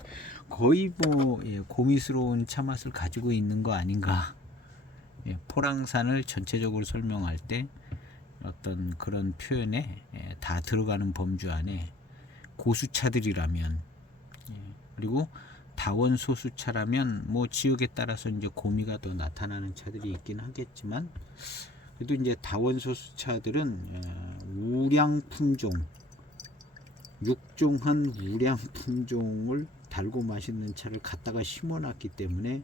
거의 뭐 고미스러운 차 맛을 가지고 있는 거 아닌가. 포랑산을 전체적으로 설명할 때 어떤 그런 표현에 다 들어가는 범주 안에 고수차들이라면, 그리고 다원 소수차라면 뭐 지역에 따라서 이제 고미가 더 나타나는 차들이 있긴 하겠지만, 그래도 이제 다원 소수차들은 우량 품종, 육종한 우량 품종을 달고 맛있는 차를 갖다가 심어놨기 때문에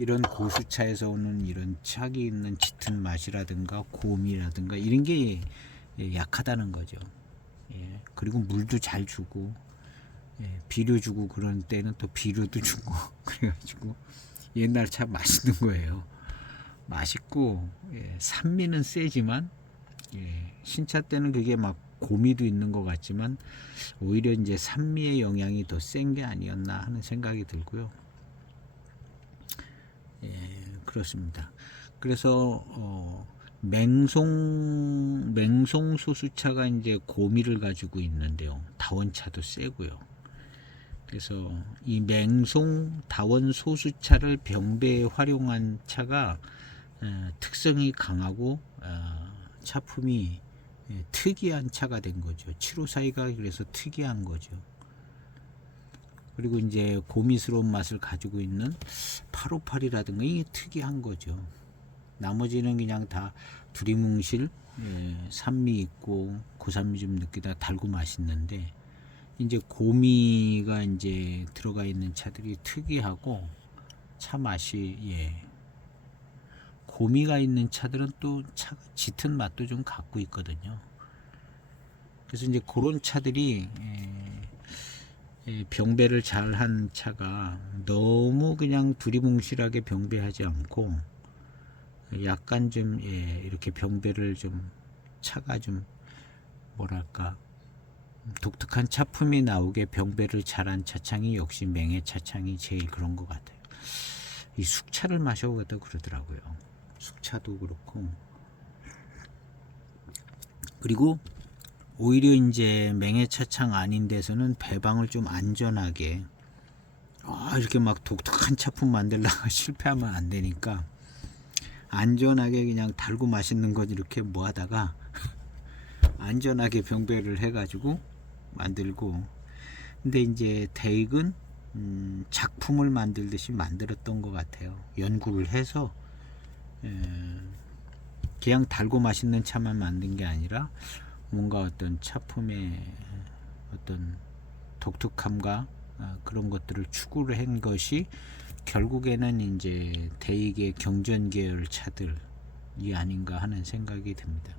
이런 고수차에서 오는 이런 착이 있는 짙은 맛이라든가 고미라든가 이런 게 약하다는 거죠. 그리고 물도 잘 주고 비료 주고 그런 때는 또 비료도 주고 그래가지고 옛날 차 맛있는 거예요. 맛있고 산미는 세지만 신차 때는 그게 막 고미도 있는 것 같지만 오히려 이제 산미의 영향이 더 센 게 아니었나 하는 생각이 들고요. 그렇습니다. 그래서 맹송 소수차가 이제 고미를 가지고 있는데요. 다원차도 세고요. 그래서 이 맹송 다원 소수차를 병배에 활용한 차가 특성이 강하고 차품이 특이한 차가 된 거죠. 7542가 그래서 특이한 거죠. 그리고 이제 고미스러운 맛을 가지고 있는 858이라든가 이게 특이한 거죠. 나머지는 그냥 다 두리뭉실 산미 있고 고산미 좀 느끼다 달고 맛있는데, 이제 고미가 이제 들어가 있는 차들이 특이하고 차 맛이 고미가 있는 차들은 또 차가 짙은 맛도 좀 갖고 있거든요. 그래서 이제 그런 차들이 병배를 잘한 차가 너무 그냥 두리뭉실하게 병배하지 않고 약간 좀 이렇게 병배를 좀 차가 좀 뭐랄까 독특한 차품이 나오게 병배를 잘한 차창이 역시 맹해 차창이 제일 그런 것 같아요. 이 숙차를 마셔보다 그러더라고요. 숙차도 그렇고. 그리고 오히려 이제 맹해 차창 아닌 데서는 배방을 좀 안전하게 이렇게 막 독특한 차품 만들다가 실패하면 안 되니까 안전하게 그냥 달고 맛있는 것 이렇게 뭐 하다가 안전하게 병배를 해가지고 만들고. 근데 이제 대익은 작품을 만들듯이 만들었던 것 같아요. 연구를 해서 그냥 달고 맛있는 차만 만든 게 아니라 뭔가 어떤 차품의 어떤 독특함과 그런 것들을 추구를 한 것이 결국에는 이제 대익의 경전 계열 차들이 아닌가 하는 생각이 듭니다.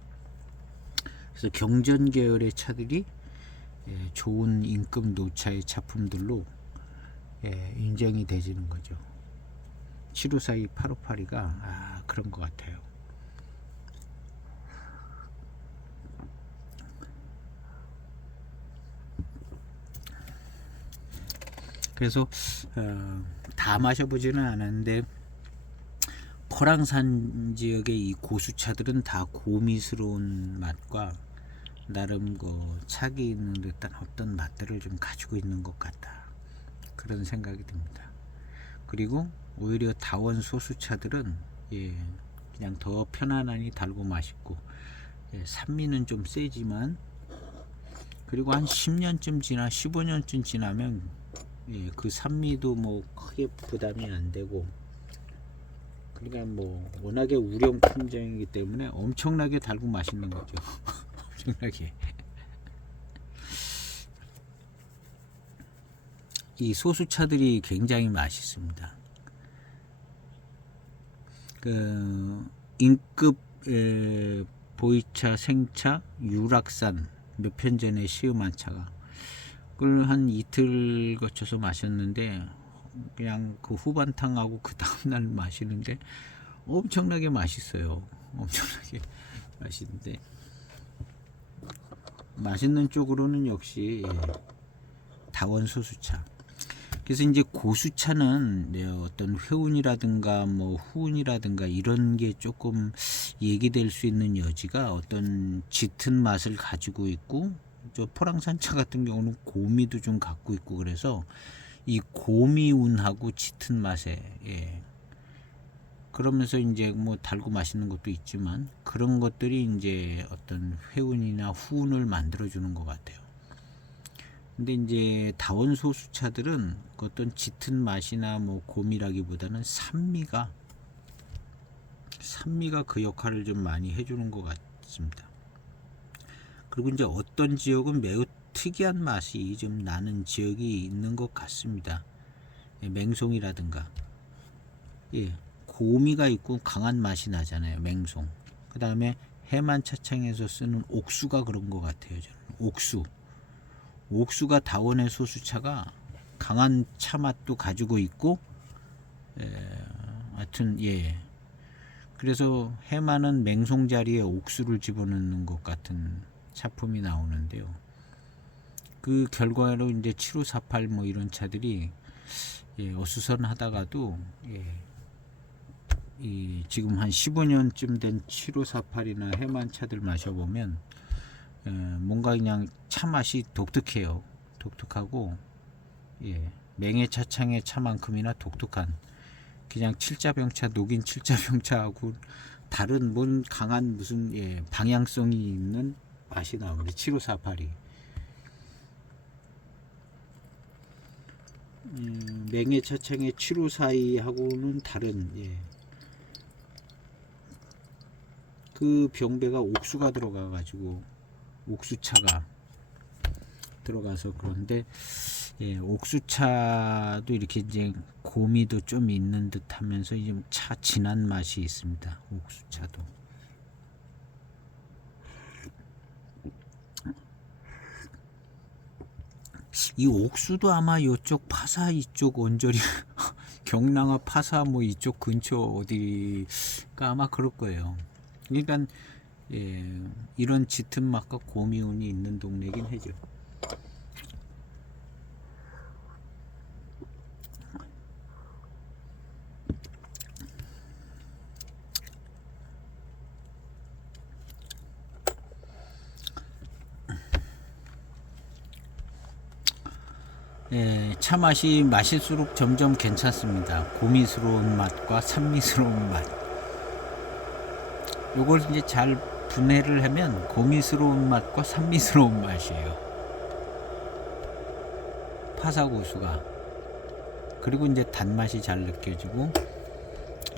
그래서 경전 계열의 차들이 좋은 임급 노차의 차품들로 인정이 되지는 거죠. 7542, 8582가 그런 것 같아요. 그래서 다 마셔보지는 않았는데 포랑산 지역의 이 고수차들은 다 고미스러운 맛과 나름 그 차기 있는 듯한 어떤 맛들을 좀 가지고 있는 것 같다, 그런 생각이 듭니다. 그리고 오히려 다원 소수차들은 그냥 더 편안하니 달고 맛있고 산미는 좀 세지만 그리고 한 10년쯤 지나 15년쯤 지나면 그 산미도 뭐 크게 부담이 안 되고, 그러니까 뭐 워낙에 우령 품종이기 때문에 엄청나게 달고 맛있는 거죠. 엄청나게. 이 소수차들이 굉장히 맛있습니다. 그 인급 보이차, 생차, 유락산 몇 편 전에 시음한 차가 그걸 한 이틀 거쳐서 마셨는데 그냥 그 후반탕하고 그 다음날 마시는데 엄청나게 맛있어요. 엄청나게 맛있는데 맛있는 쪽으로는 역시 다원 소수차. 그래서 이제 고수차는 어떤 회운이라든가 뭐 후운이라든가 이런 게 조금 얘기될 수 있는 여지가 어떤 짙은 맛을 가지고 있고, 저 포랑산차 같은 경우는 고미도 좀 갖고 있고, 그래서 이 고미운하고 짙은 맛에 그러면서 이제 뭐 달고 맛있는 것도 있지만 그런 것들이 이제 어떤 회운이나 후운을 만들어주는 것 같아요. 근데 이제 다원 소수차들은 어떤 짙은 맛이나 뭐 고미라기보다는 산미가 그 역할을 좀 많이 해주는 것 같습니다. 그리고 이제 어떤 지역은 매우 특이한 맛이 좀 나는 지역이 있는 것 같습니다. 맹송이라든가 고미가 있고 강한 맛이 나잖아요. 맹송. 그 다음에 해만 차창에서 쓰는 옥수가 그런 것 같아요. 저는 옥수가 다원의 소수차가 강한 차 맛도 가지고 있고, 하여튼 그래서 해마는 맹송 자리에 옥수를 집어넣는 것 같은 차품이 나오는데요. 그 결과로 이제 7548 뭐 이런 차들이 어수선하다가도 이 지금 한 15년쯤 된 7548이나 해만 차들 마셔보면 뭔가 그냥 차 맛이 독특해요. 독특하고 맹해 차창의 차만큼이나 독특한, 그냥 칠자병차, 녹인 칠자병차하고 다른 뭔 강한 무슨 방향성이 있는 맛이 나옵니다. 7548이 맹해 차창의 7542하고는 다른 그 병배가 옥수가 들어가 가지고 옥수차가 들어가서 그런데 예, 옥수차도 이렇게 이제 고미도 좀 있는 듯하면서 이제 차 진한 맛이 있습니다. 옥수차도. 이 옥수도 아마 이쪽 파사 이쪽 언저리 경랑화 파사 뭐 이쪽 근처 어디가 아마 그럴 거예요. 그러니까 예, 이런 짙은 맛과 고미운이 있는 동네긴 하죠. 예, 차 맛이 마실수록 점점 괜찮습니다. 고미스러운 맛과 산미스러운 맛. 요걸 이제 잘 분해를 하면 고미스러운 맛과 산미스러운 맛이에요. 파사고수가. 그리고 이제 단맛이 잘 느껴지고,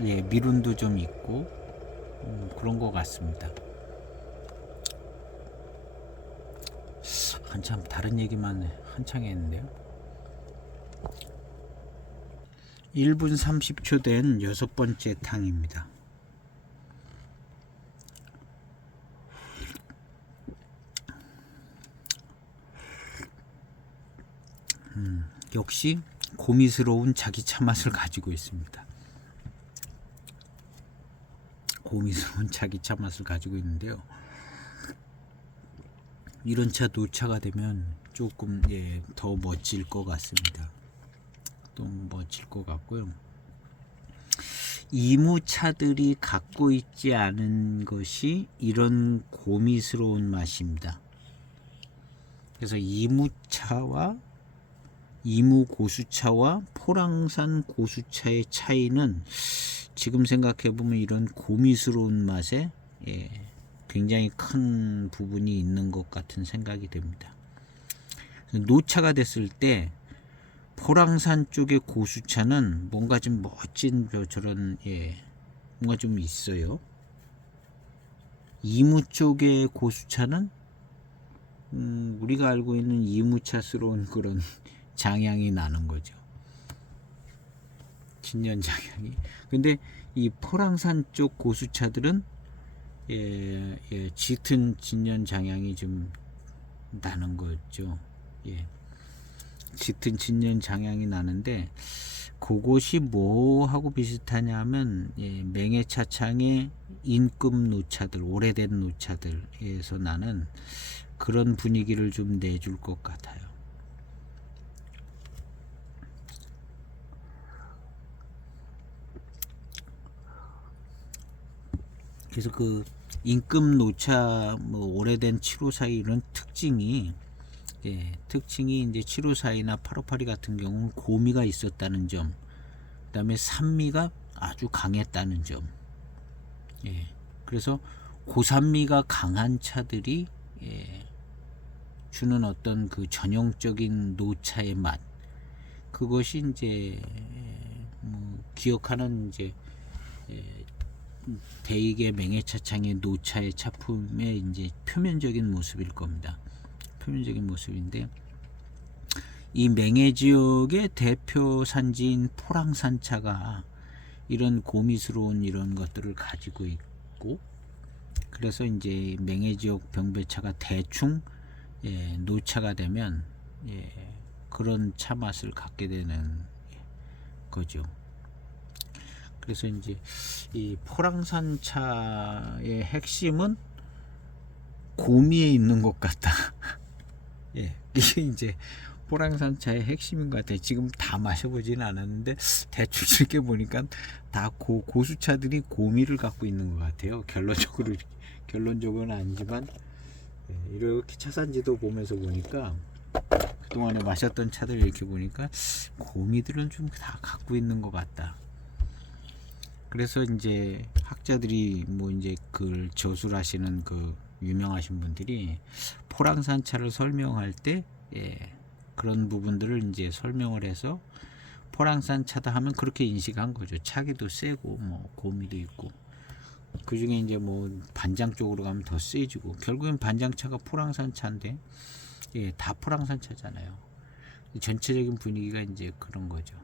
예, 미룬도 좀 있고, 그런 것 같습니다. 한참 다른 얘기만 한창 했는데요. 1분 30초 된 6번째 탕입니다. 역시 고미스러운 자기 차 맛을 가지고 있습니다. 고미스러운 자기 차 맛을 가지고 있는데요. 이런 차 노차가 되면 조금 예, 더 멋질 것 같습니다. 또 멋질 것 같고요. 이무차들이 갖고 있지 않은 것이 이런 고미스러운 맛입니다. 그래서 이무차와 이무 고수차와 포랑산 고수차의 차이는 지금 생각해 보면 이런 고미스러운 맛에 예, 굉장히 큰 부분이 있는 것 같은 생각이 듭니다. 노차가 됐을 때 포랑산 쪽의 고수차는 뭔가 좀 멋진 저런 예, 뭔가 좀 있어요. 이무 쪽의 고수차는 우리가 알고 있는 이무차스러운 그런 장향이 나는 거죠. 진년 장향이. 근데 이 포랑산 쪽 고수차들은 예, 짙은 진년 장향이 좀 나는 거죠. 예. 짙은 진년 장향이 나는데 그것이 뭐하고 비슷하냐면 예, 맹해차창의 인급 노차들, 오래된 노차들에서 나는 그런 분위기를 좀 내줄 것 같아요. 그래서 그 인급 노차, 뭐 오래된 754 이런 특징이 예, 특징이 이제 754이나 858이 같은 경우는 고미가 있었다는 점, 그다음에 산미가 아주 강했다는 점. 예, 그래서 고산미가 강한 차들이 예, 주는 어떤 그 전형적인 노차의 맛, 그것이 이제 기억하는 이제 예, 대익의 맹해차창의 노차의 차품의 이제 표면적인 모습일 겁니다. 표면적인 모습인데 이 맹해 지역의 대표 산지인 포랑산차가 이런 고미스러운 이런 것들을 가지고 있고, 그래서 이제 맹해 지역 병배차가 대충 예, 노차가 되면 예, 그런 차 맛을 갖게 되는 거죠. 그래서 이제 이 포랑산차의 핵심은 고미에 있는 것 같다. 예, 이게 이제 포랑산차의 핵심인 것 같아요. 지금 다 마셔보지는 않았는데 대충 이렇게 보니까 다 고수차들이 고미를 갖고 있는 것 같아요. 결론적으로는 아니지만 예, 이렇게 차산지도 보면서 보니까 그동안에 마셨던 차들 이렇게 보니까 고미들은 좀 다 갖고 있는 것 같다. 그래서 이제 학자들이 뭐 이제 그걸 저술하시는 그 유명하신 분들이 포랑산차를 설명할 때 예, 그런 부분들을 이제 설명을 해서 포랑산차다 하면 그렇게 인식한 거죠. 차기도 세고 뭐 고미도 있고, 그 중에 이제 뭐 반장 쪽으로 가면 더 세지고, 결국엔 반장차가 포랑산차인데 예, 다 포랑산차잖아요. 전체적인 분위기가 이제 그런 거죠.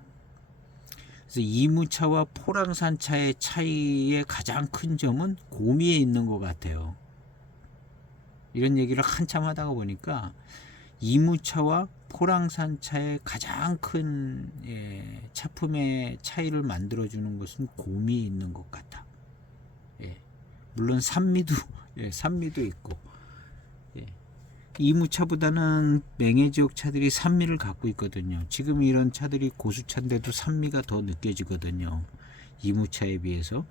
그래서 이무차와 포랑산차의 차이의 가장 큰 점은 고미에 있는 것 같아요. 이런 얘기를 한참 하다가 보니까 이무차와 포랑산차의 가장 큰 차품의 차이를 만들어주는 것은 고미에 있는 것 같아. 물론 산미도 산미도 있고, 이무차보다는 맹해지옥 차들이 산미를 갖고 있거든요. 지금 이런 차들이 고수차인데도 산미가 더 느껴지거든요. 이무차에 비해서.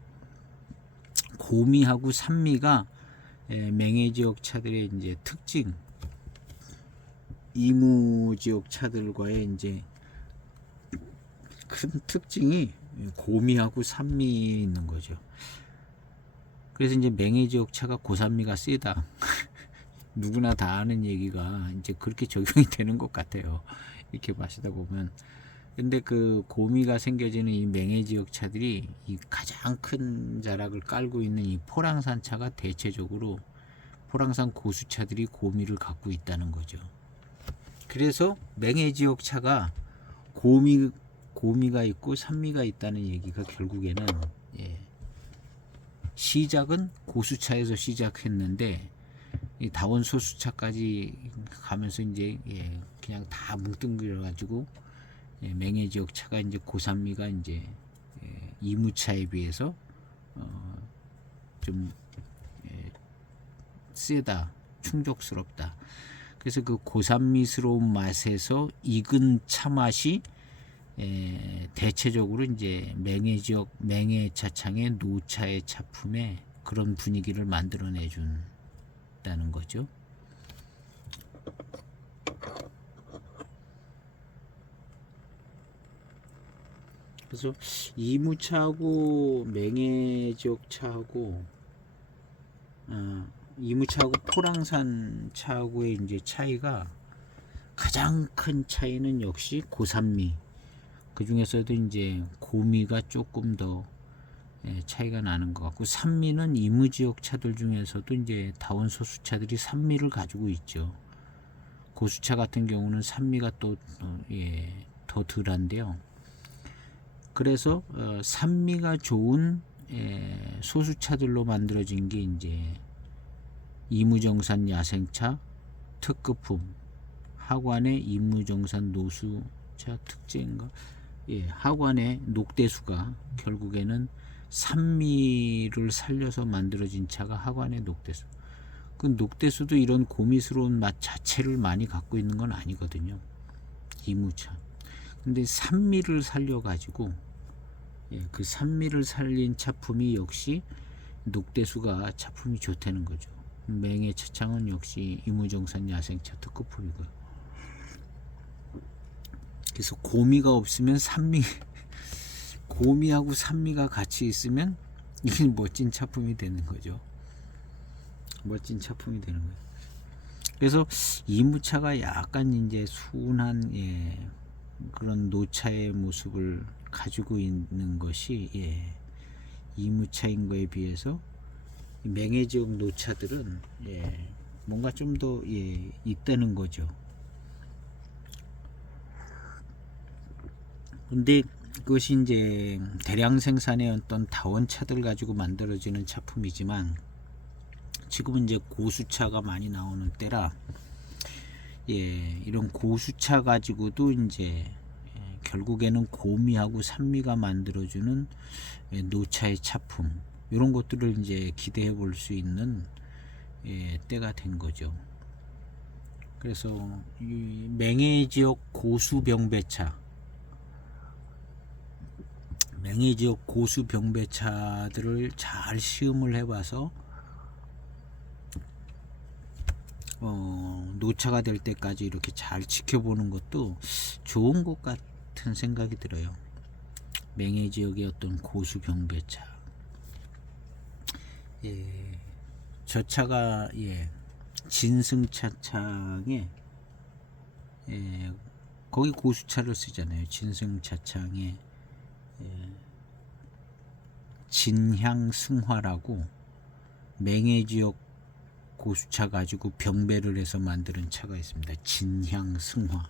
고미하고 산미가 맹해지옥 차들의 이제 특징, 이무지옥 차들과의 이제 큰 특징이 고미하고 산미 있는 거죠. 그래서 이제 맹해지옥 차가 고산미가 세다. 누구나 다 아는 얘기가 이제 그렇게 적용이 되는 것 같아요. 이렇게 마시다 보면. 근데 그 고미가 생겨지는 이 맹해지역 차들이 이 가장 큰 자락을 깔고 있는 이 포랑산 차가 대체적으로 포랑산 고수차들이 고미를 갖고 있다는 거죠. 그래서 맹해지역 차가 고미가 있고 산미가 있다는 얘기가 결국에는 시작은 고수차에서 시작했는데 이 다원 소수차까지 가면서 이제 그냥 다 뭉뚱그려 가지고 맹해지역 차가 이제 고산미가 이제 이무차에 비해서 좀 세다, 충족스럽다. 그래서 그 고산미스러운 맛에서 익은 차 맛이 대체적으로 이제 맹해지역 맹해차창의 노차의 차품에 그런 분위기를 만들어내준 다는 거죠. 그래서 이무차하고 맹해지역 차하고 이무차하고 포랑산 차하고의 이제 차이가 가장 큰 차이는 역시 고산미. 그 중에서도 이제 고미가 조금 더 차이가 나는 것 같고, 산미는 이무지역 차들 중에서도 이제 다원 소수차들이 산미를 가지고 있죠. 고수차 같은 경우는 산미가 또 더 덜한데요. 그래서 산미가 좋은 소수차들로 만들어진 게 이제 이무정산 야생차 특급품, 하관의 이무정산 노수차 특징인가? 하관의 녹대수가 결국에는 산미를 살려서 만들어진 차가 하관의 녹대수. 그 녹대수도 이런 고미스러운 맛 자체를 많이 갖고 있는 건 아니거든요. 이무차. 근데 산미를 살려가지고 그 산미를 살린 차품이 역시 녹대수가 차품이 좋다는 거죠. 맹해차창은 역시 이무정산 야생차 특급품이고요. 그래서 고미가 없으면 산미, 고미하고 산미가 같이 있으면 이게 멋진 차품이 되는 거죠. 멋진 차품이 되는 거예요. 그래서 이무차가 약간 이제 순한 그런 노차의 모습을 가지고 있는 것이 이무차인 거에 비해서 맹해지역 노차들은 뭔가 좀 더 있다는 거죠. 근데 그것이 이제 대량 생산의 어떤 다원차들 가지고 만들어지는 차품이지만 지금은 이제 고수차가 많이 나오는 때라 이런 고수차 가지고도 이제 결국에는 고미하고 산미가 만들어주는 노차의 차품, 이런 것들을 이제 기대해 볼 수 있는 때가 된 거죠. 그래서 이 맹해지역 고수병배차, 맹해지역 고수병배차들을 잘 시음을 해봐서 노차가 될 때까지 이렇게 잘 지켜보는 것도 좋은 것 같은 생각이 들어요. 맹해지역의 어떤 고수병배차, 저 차가 진승차창에 거기 고수차를 쓰잖아요. 진승차창에 진향승화라고 맹해지역 고수차 가지고 병배를 해서 만드는 차가 있습니다. 진향승화.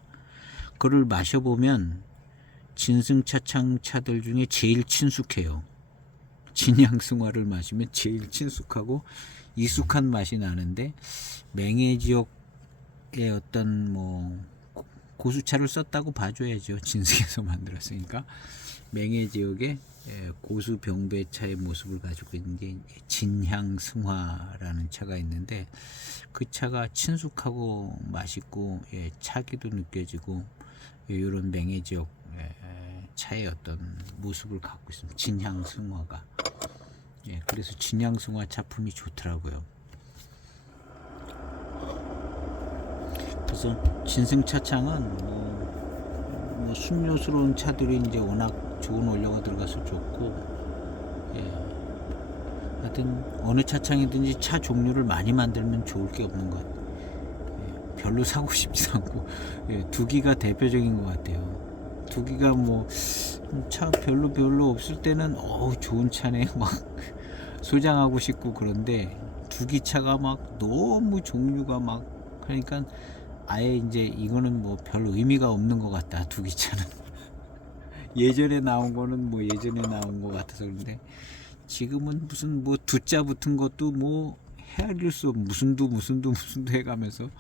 그걸 마셔보면 진승차창 차들 중에 제일 친숙해요. 진양승화를 마시면 제일 친숙하고 익숙한 맛이 나는데, 맹해 지역의 어떤 뭐 고수차를 썼다고 봐줘야죠. 진승에서 만들었으니까. 맹해 지역의 고수 병배차의 모습을 가지고 있는 게 진향승화라는 차가 있는데, 그 차가 친숙하고 맛있고 차기도 느껴지고 이런 맹해 지역 차의 어떤 모습을 갖고 있습니다. 진향승화가. 그래서 진향승화 차품이 좋더라고요. 그래서 진승차창은 뭐 순료스러운 차들이 이제 워낙 좋은 원료가 들어가서 좋고, 하여튼 어느 차창이든지 차 종류를 많이 만들면 좋을 게 없는 것 같아요. 별로 사고 싶지 않고, 두기가 대표적인 것 같아요. 두기가 뭐 차 별로 없을 때는 좋은 차네 막 소장하고 싶고, 그런데 두기차가 막 너무 종류가 막 그러니까 아예 이제 이거는 뭐 별 의미가 없는 것 같다, 두기차는. 예전에 나온 거는 뭐 예전에 나온 것 같아서. 그런데 지금은 무슨 뭐 두자 붙은 것도 뭐 헤아릴 수 없는 무슨 두 해가면서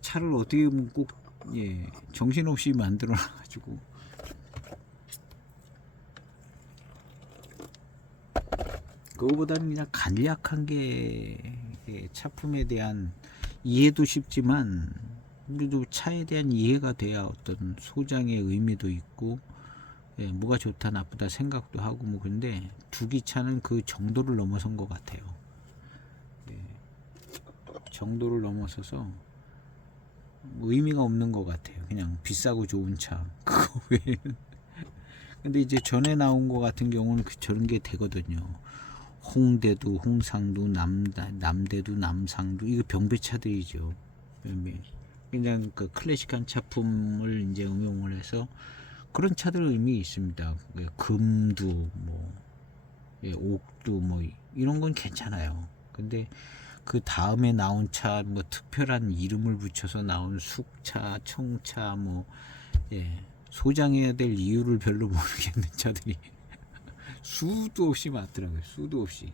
차를 어떻게 보면 꼭 정신없이 만들어 놔가지고 그거보다는 그냥 간략한 게 차품에 대한 이해도 쉽지만, 그래도 차에 대한 이해가 돼야 어떤 소장의 의미도 있고 뭐가 좋다 나쁘다 생각도 하고 뭐. 근데 두기차는 그 정도를 넘어선 것 같아요. 정도를 넘어서서 의미가 없는 것 같아요. 그냥 비싸고 좋은 차 그거 외에는. 근데 이제 전에 나온 거 같은 경우는 저런 게 되거든요. 홍대도 홍상도 남대도 남상도, 이거 병배차들이죠. 그냥 그 클래식한 차품을 이제 응용을 해서 그런 차들 의미 있습니다. 금도 뭐 옥도 뭐 이런 건 괜찮아요. 근데 그 다음에 나온 차 뭐 특별한 이름을 붙여서 나온 숙차, 청차 뭐 소장해야 될 이유를 별로 모르겠는 차들이 수도 없이 많더라고요. 수도 없이.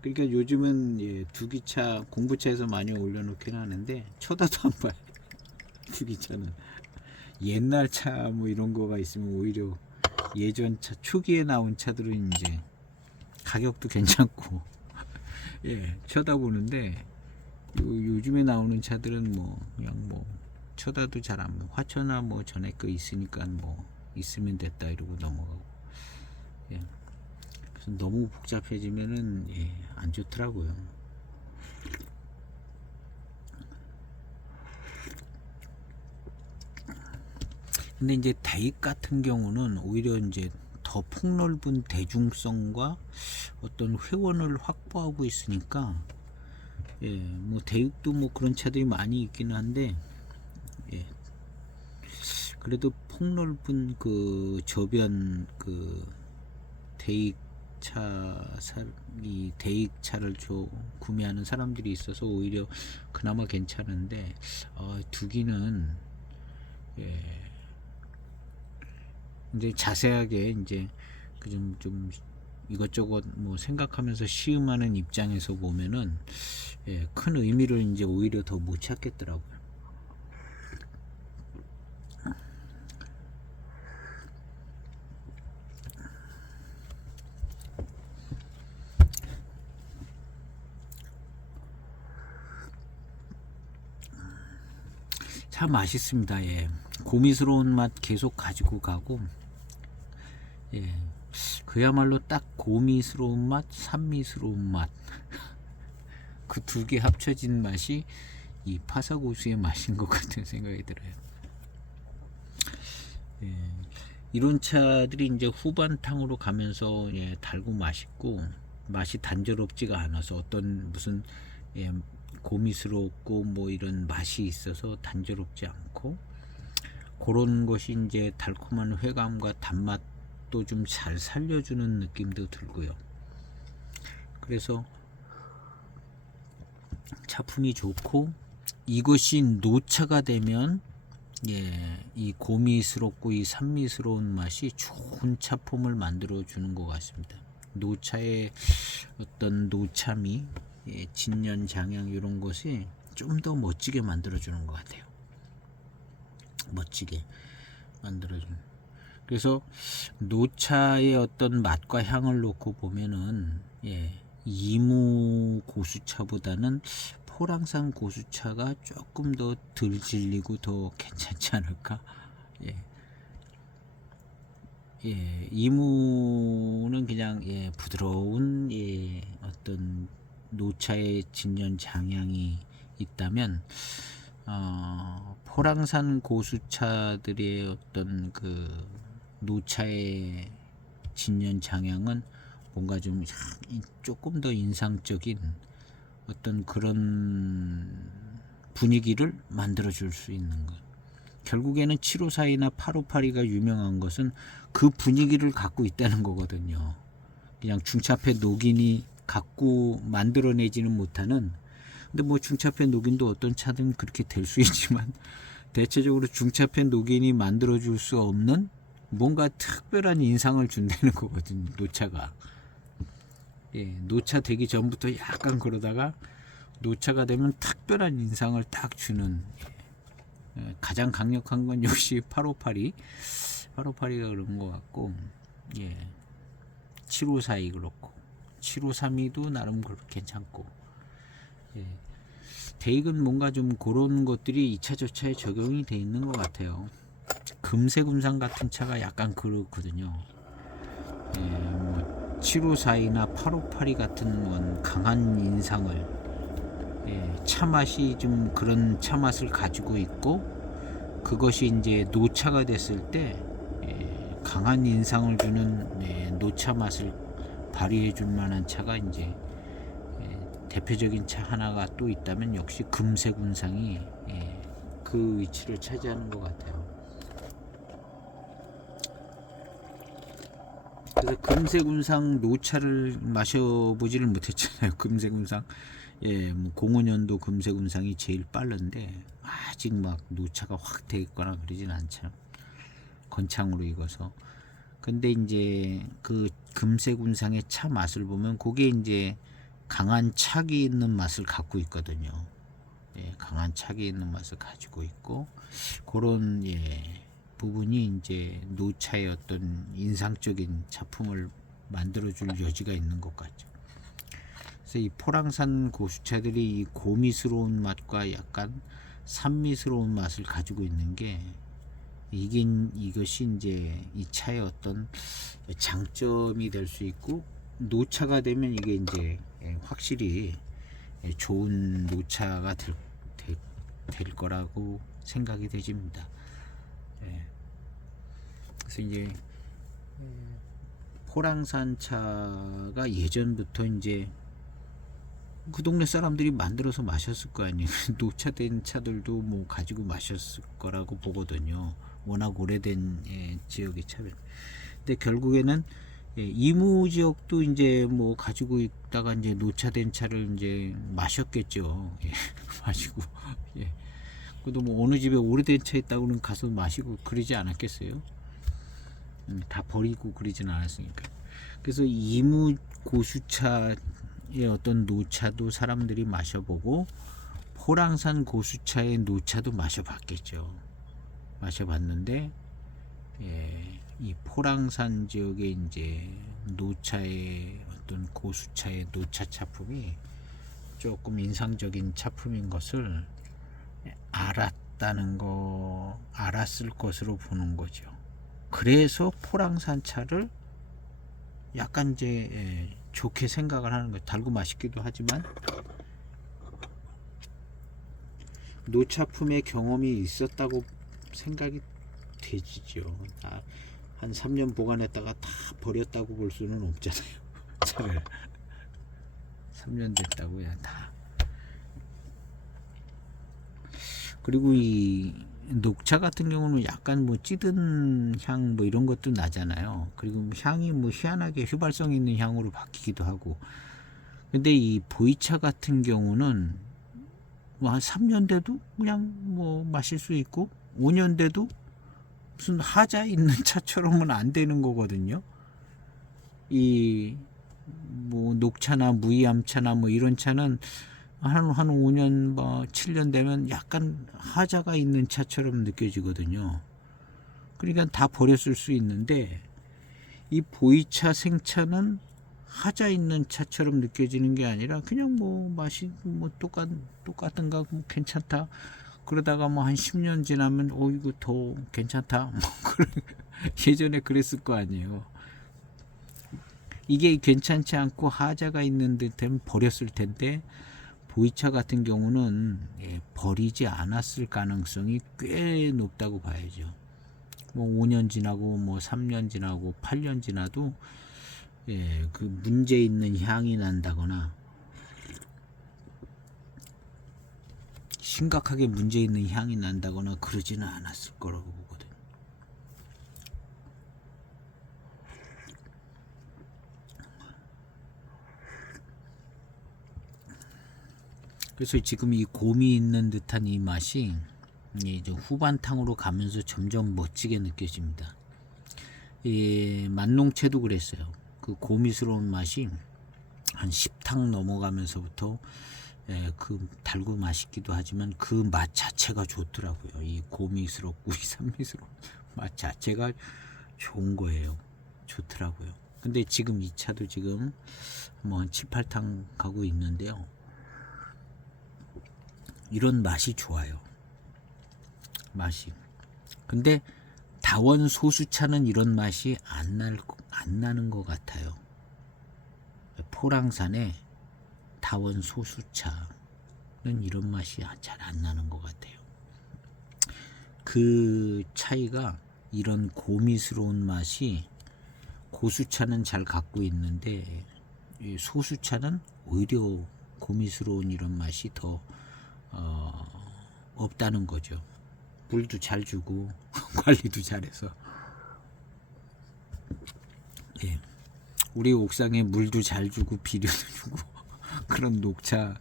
그러니까 요즘은 두기차 공부차에서 많이 올려놓긴 하는데 쳐다도 안 봐요. 두기차는 옛날 차 뭐 이런 거가 있으면 오히려 예전 차 초기에 나온 차들은 이제 가격도 괜찮고 쳐다보는데, 요즘에 나오는 차들은 뭐 그냥 뭐 쳐다도 잘 안 봐. 화초나 뭐 전에 거 있으니까 뭐 있으면 됐다 이러고 넘어가고. 그래서 너무 복잡해지면은 안 좋더라고요. 근데 이제 대익 같은 경우는 오히려 이제 더 폭넓은 대중성과 어떤 회원을 확보하고 있으니까, 뭐 대익도 뭐 그런 차들이 많이 있기는 한데, 그래도 폭넓은 그 저변 그 이 대익차를 구매하는 사람들이 있어서 오히려 그나마 괜찮은데, 두기는 이제 자세하게 이제 좀 이것저것 뭐 생각하면서 시음하는 입장에서 보면은 큰 의미를 이제 오히려 더 못 찾겠더라고요. 참 맛있습니다. 고미스러운 맛 계속 가지고 가고, 그야말로 딱 고미스러운 맛, 산미스러운 맛, 그 두 개 합쳐진 맛이 이 파사고수의 맛인 것 같은 생각이 들어요. 이런 차들이 이제 후반탕으로 가면서 달고 맛있고, 맛이 단조롭지가 않아서 어떤 무슨 고미스럽고 뭐 이런 맛이 있어서 단조롭지 않고, 그런 것이 이제 달콤한 회감과 단맛도 좀 잘 살려주는 느낌도 들고요. 그래서 차품이 좋고 이것이 노차가 되면 이 고미스럽고 이 산미스러운 맛이 좋은 차품을 만들어 주는 것 같습니다. 노차의 어떤 노차미, 진년 장양 이런 것이 좀 더 멋지게 만들어 주는 것 같아요. 멋지게 만들어 주는. 그래서 노차의 어떤 맛과 향을 놓고 보면은 이무 고수차보다는 포랑산 고수차가 조금 더 덜 질리고 더 괜찮지 않을까. 이무는 그냥 부드러운 어떤 노차의 진년 장향이 있다면 포랑산 고수차들의 어떤 그 노차의 진년 장향은 뭔가 좀 조금 더 인상적인 어떤 그런 분위기를 만들어 줄 수 있는 것. 결국에는 754나 858가 유명한 것은 그 분위기를 갖고 있다는 거거든요. 그냥 중차폐 녹인이 갖고 만들어내지는 못하는, 근데 뭐 중차폐 녹인도 어떤 차든 그렇게 될 수 있지만 대체적으로 중차폐 녹인이 만들어줄 수 없는 뭔가 특별한 인상을 준다는 거거든요. 노차가. 노차 되기 전부터 약간 그러다가 노차가 되면 특별한 인상을 딱 주는, 가장 강력한 건 역시 858가 그런 것 같고, 7542 그렇고 7532도 나름 괜찮고, 대익은 뭔가 좀 그런 것들이 2차 저차에 적용이 돼 있는 것 같아요. 금세금상 같은 차가 약간 그렇거든요. 뭐 7542나 8582 같은 건 강한 인상을, 차 맛이 좀 그런 차 맛을 가지고 있고, 그것이 이제 노차가 됐을 때 강한 인상을 주는 노차 맛을 발휘해 줄 만한 차가 이제 대표적인 차 하나가 또 있다면 역시 금세군상이 그 위치를 차지하는 것 같아요. 그래서 금세군상 노차를 마셔보지를 못했잖아요. 금세군상, 뭐 05년도 금세군상이 제일 빠른데 아직 막 노차가 확 돼 있거나 그러진 않죠. 건창으로 익어서. 근데 이제 그 금세군상의 차 맛을 보면 그게 이제 강한 착이 있는 맛을 갖고 있거든요. 강한 착이 있는 맛을 가지고 있고, 그런 부분이 이제 노차의 어떤 인상적인 작품을 만들어줄 여지가 있는 것 같죠. 그래서 이 포랑산 고수차들이 이 고미스러운 맛과 약간 산미스러운 맛을 가지고 있는 게, 이것이 이제 이 차의 어떤 장점이 될 수 있고, 노차가 되면 이게 이제 확실히 좋은 노차가 될 거라고 생각이 되집니다. 그래서 이제 포랑산 차가 예전부터 이제 그 동네 사람들이 만들어서 마셨을 거 아니에요. 노차된 차들도 뭐 가지고 마셨을 거라고 보거든요. 워낙 오래된 지역의 차들. 근데 결국에는 이무 지역도 이제 뭐 가지고 있다가 이제 노차된 차를 이제 마셨겠죠. 마시고, 그래도 뭐 어느 집에 오래된 차 있다고는 가서 마시고 그러지 않았겠어요? 다 버리고 그러진 않았으니까. 그래서 이무 고수차의 어떤 노차도 사람들이 마셔보고, 포랑산 고수차의 노차도 마셔봤겠죠. 마셔봤는데, 이 포랑산 지역의 이제 노차의 어떤 고수차의 노차 차품이 조금 인상적인 차품인 것을 알았을 것으로 보는 거죠. 그래서 포랑산 차를 약간 이제 좋게 생각을 하는 거예요. 달고 맛있기도 하지만 노차품의 경험이 있었다고 생각이 되지죠. 한 3년 보관했다가 다 버렸다고 볼 수는 없잖아요. 차를 3년 됐다고 다. 그리고 이 녹차 같은 경우는 약간 뭐 찌든 향 뭐 이런 것도 나잖아요. 그리고 향이 뭐 희한하게 휘발성 있는 향으로 바뀌기도 하고. 근데 이 보이차 같은 경우는 뭐 한 3년 돼도 그냥 뭐 마실 수 있고 5년 돼도 무슨 하자 있는 차처럼은 안 되는 거거든요. 이 뭐 녹차나 무이암차나 뭐 이런 차는 한 5년 뭐 7년 되면 약간 하자가 있는 차처럼 느껴지거든요. 그러니까 다 버렸을 수 있는데 이 보이차 생차는 하자 있는 차처럼 느껴지는 게 아니라 그냥 뭐 맛이 뭐 똑같은가 뭐 괜찮다. 그러다가 뭐 한 10년 지나면 이거 더 괜찮다. 뭐 예전에 그랬을 거 아니에요. 이게 괜찮지 않고 하자가 있는 듯하면 버렸을 텐데 보이차 같은 경우는 버리지 않았을 가능성이 꽤 높다고 봐야죠. 뭐 5년 지나고 뭐 3년 지나고 8년 지나도 그 문제 있는 향이 난다거나 심각하게 문제 있는 향이 난다거나 그러지는 않았을 거라고 보거든요. 그래서 지금 이 곰이 있는 듯한 이 맛이 이제 후반탕으로 가면서 점점 멋지게 느껴집니다. 이 만농채도 그랬어요. 그 고미스러운 맛이 한 10탕 넘어가면서부터 그 달고 맛있기도 하지만 그 맛 자체가 좋더라고요. 이 고미스럽고 이 산미스러운 맛 자체가 좋은 거예요. 좋더라고요. 근데 지금 이 차도 지금 뭐 한 7, 8탕 가고 있는데요. 이런 맛이 좋아요. 맛이. 근데 다원 소수차는 이런 맛이 안 나는 것 같아요. 포랑산의 다원 소수차는 이런 맛이 잘 안 나는 것 같아요. 그 차이가 이런 고미스러운 맛이 고수차는 잘 갖고 있는데 소수차는 오히려 고미스러운 이런 맛이 더 없다는 거죠. 물도 잘 주고 관리도 잘해서 우리 옥상에 물도 잘 주고 비료도 주고 그런 녹차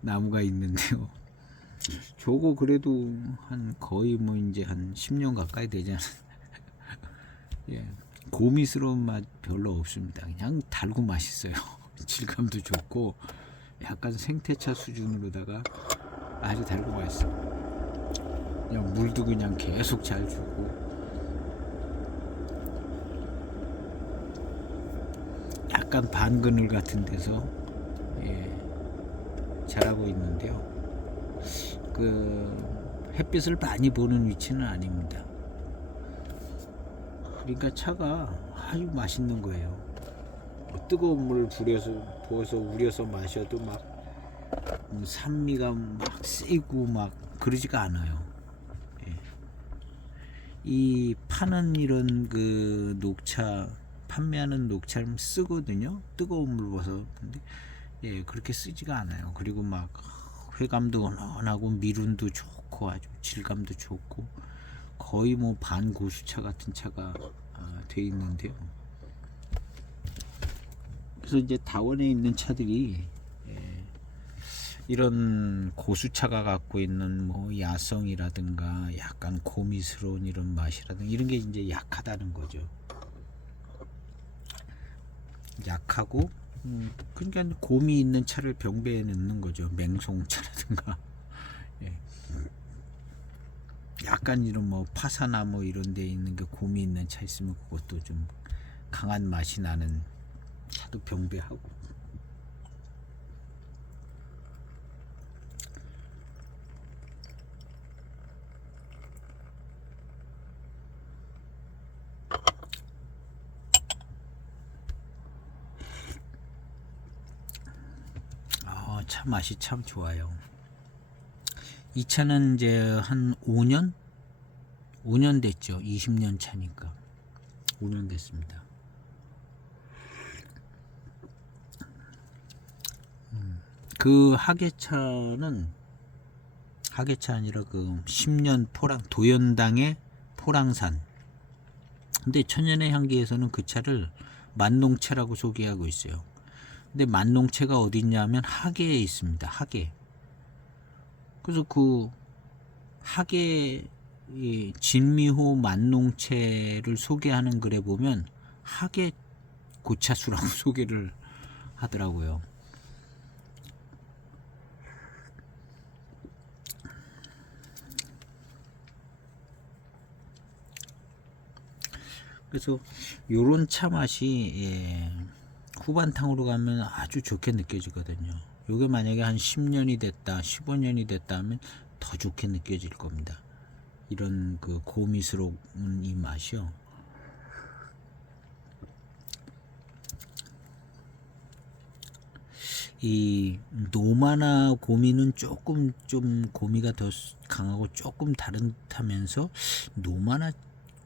나무가 있는데요. 저거 그래도 한 거의 뭐 이제 한 10년 가까이 되잖아요. 고미스러운 맛 별로 없습니다. 그냥 달고 맛있어요. 질감도 좋고 약간 생태차 수준으로다가 아주 달고 맛있어. 그냥 물도 그냥 계속 잘 주고 약간 반그늘 같은 데서 자라고 있는데요. 그 햇빛을 많이 보는 위치는 아닙니다. 그러니까 차가 아주 맛있는 거예요. 뜨거운 물 부어서 우려서 마셔도 막 산미가 막 세고 막 그러지가 않아요. 이 파는 이런 그 녹차 판매하는 녹차를 쓰거든요. 뜨거운 물 부어서. 근데 그렇게 쓰지가 않아요. 그리고 막 회감도 은은하고 미륜도 좋고 아주 질감도 좋고 거의 뭐 반고수차 같은 차가 돼 있는데요. 그래서 이제 다원에 있는 차들이 이런 고수차가 갖고 있는 뭐 야성이라든가 약간 고미스러운 이런 맛이라든가 이런 게 이제 약하다는 거죠. 약하고 그러니까 곰이 있는 차를 병배에 넣는 거죠. 맹송차라든가 약간 이런 뭐 파사나 뭐 이런 데 있는 게 곰이 있는 차 있으면 그것도 좀 강한 맛이 나는 차도 병배하고. 차 맛이 참 좋아요. 이 차는 이제 한 5년 됐죠. 20년 차니까 5년 됐습니다. 그 하계차는 하계차 아니라 그 10년 도연당의 포랑산. 근데 천년의 향기에서는 그 차를 만농채라고 소개하고 있어요. 근데 만농채가 어디 있냐면 하계에 있습니다. 하계. 그래서 그 하계 이 진미호 만농채를 소개하는 글에 보면 하계 고차수라고 소개를 하더라고요. 그래서 요런 차 맛이 후반탕으로 가면 아주 좋게 느껴지거든요. 요게 만약에 한 10년이 됐다 15년이 됐다 하면 더 좋게 느껴질 겁니다. 이런 그 고미스러운 이 맛이요. 이 노마나 고미는 조금 좀 고미가 더 강하고 조금 다르다면서 노마나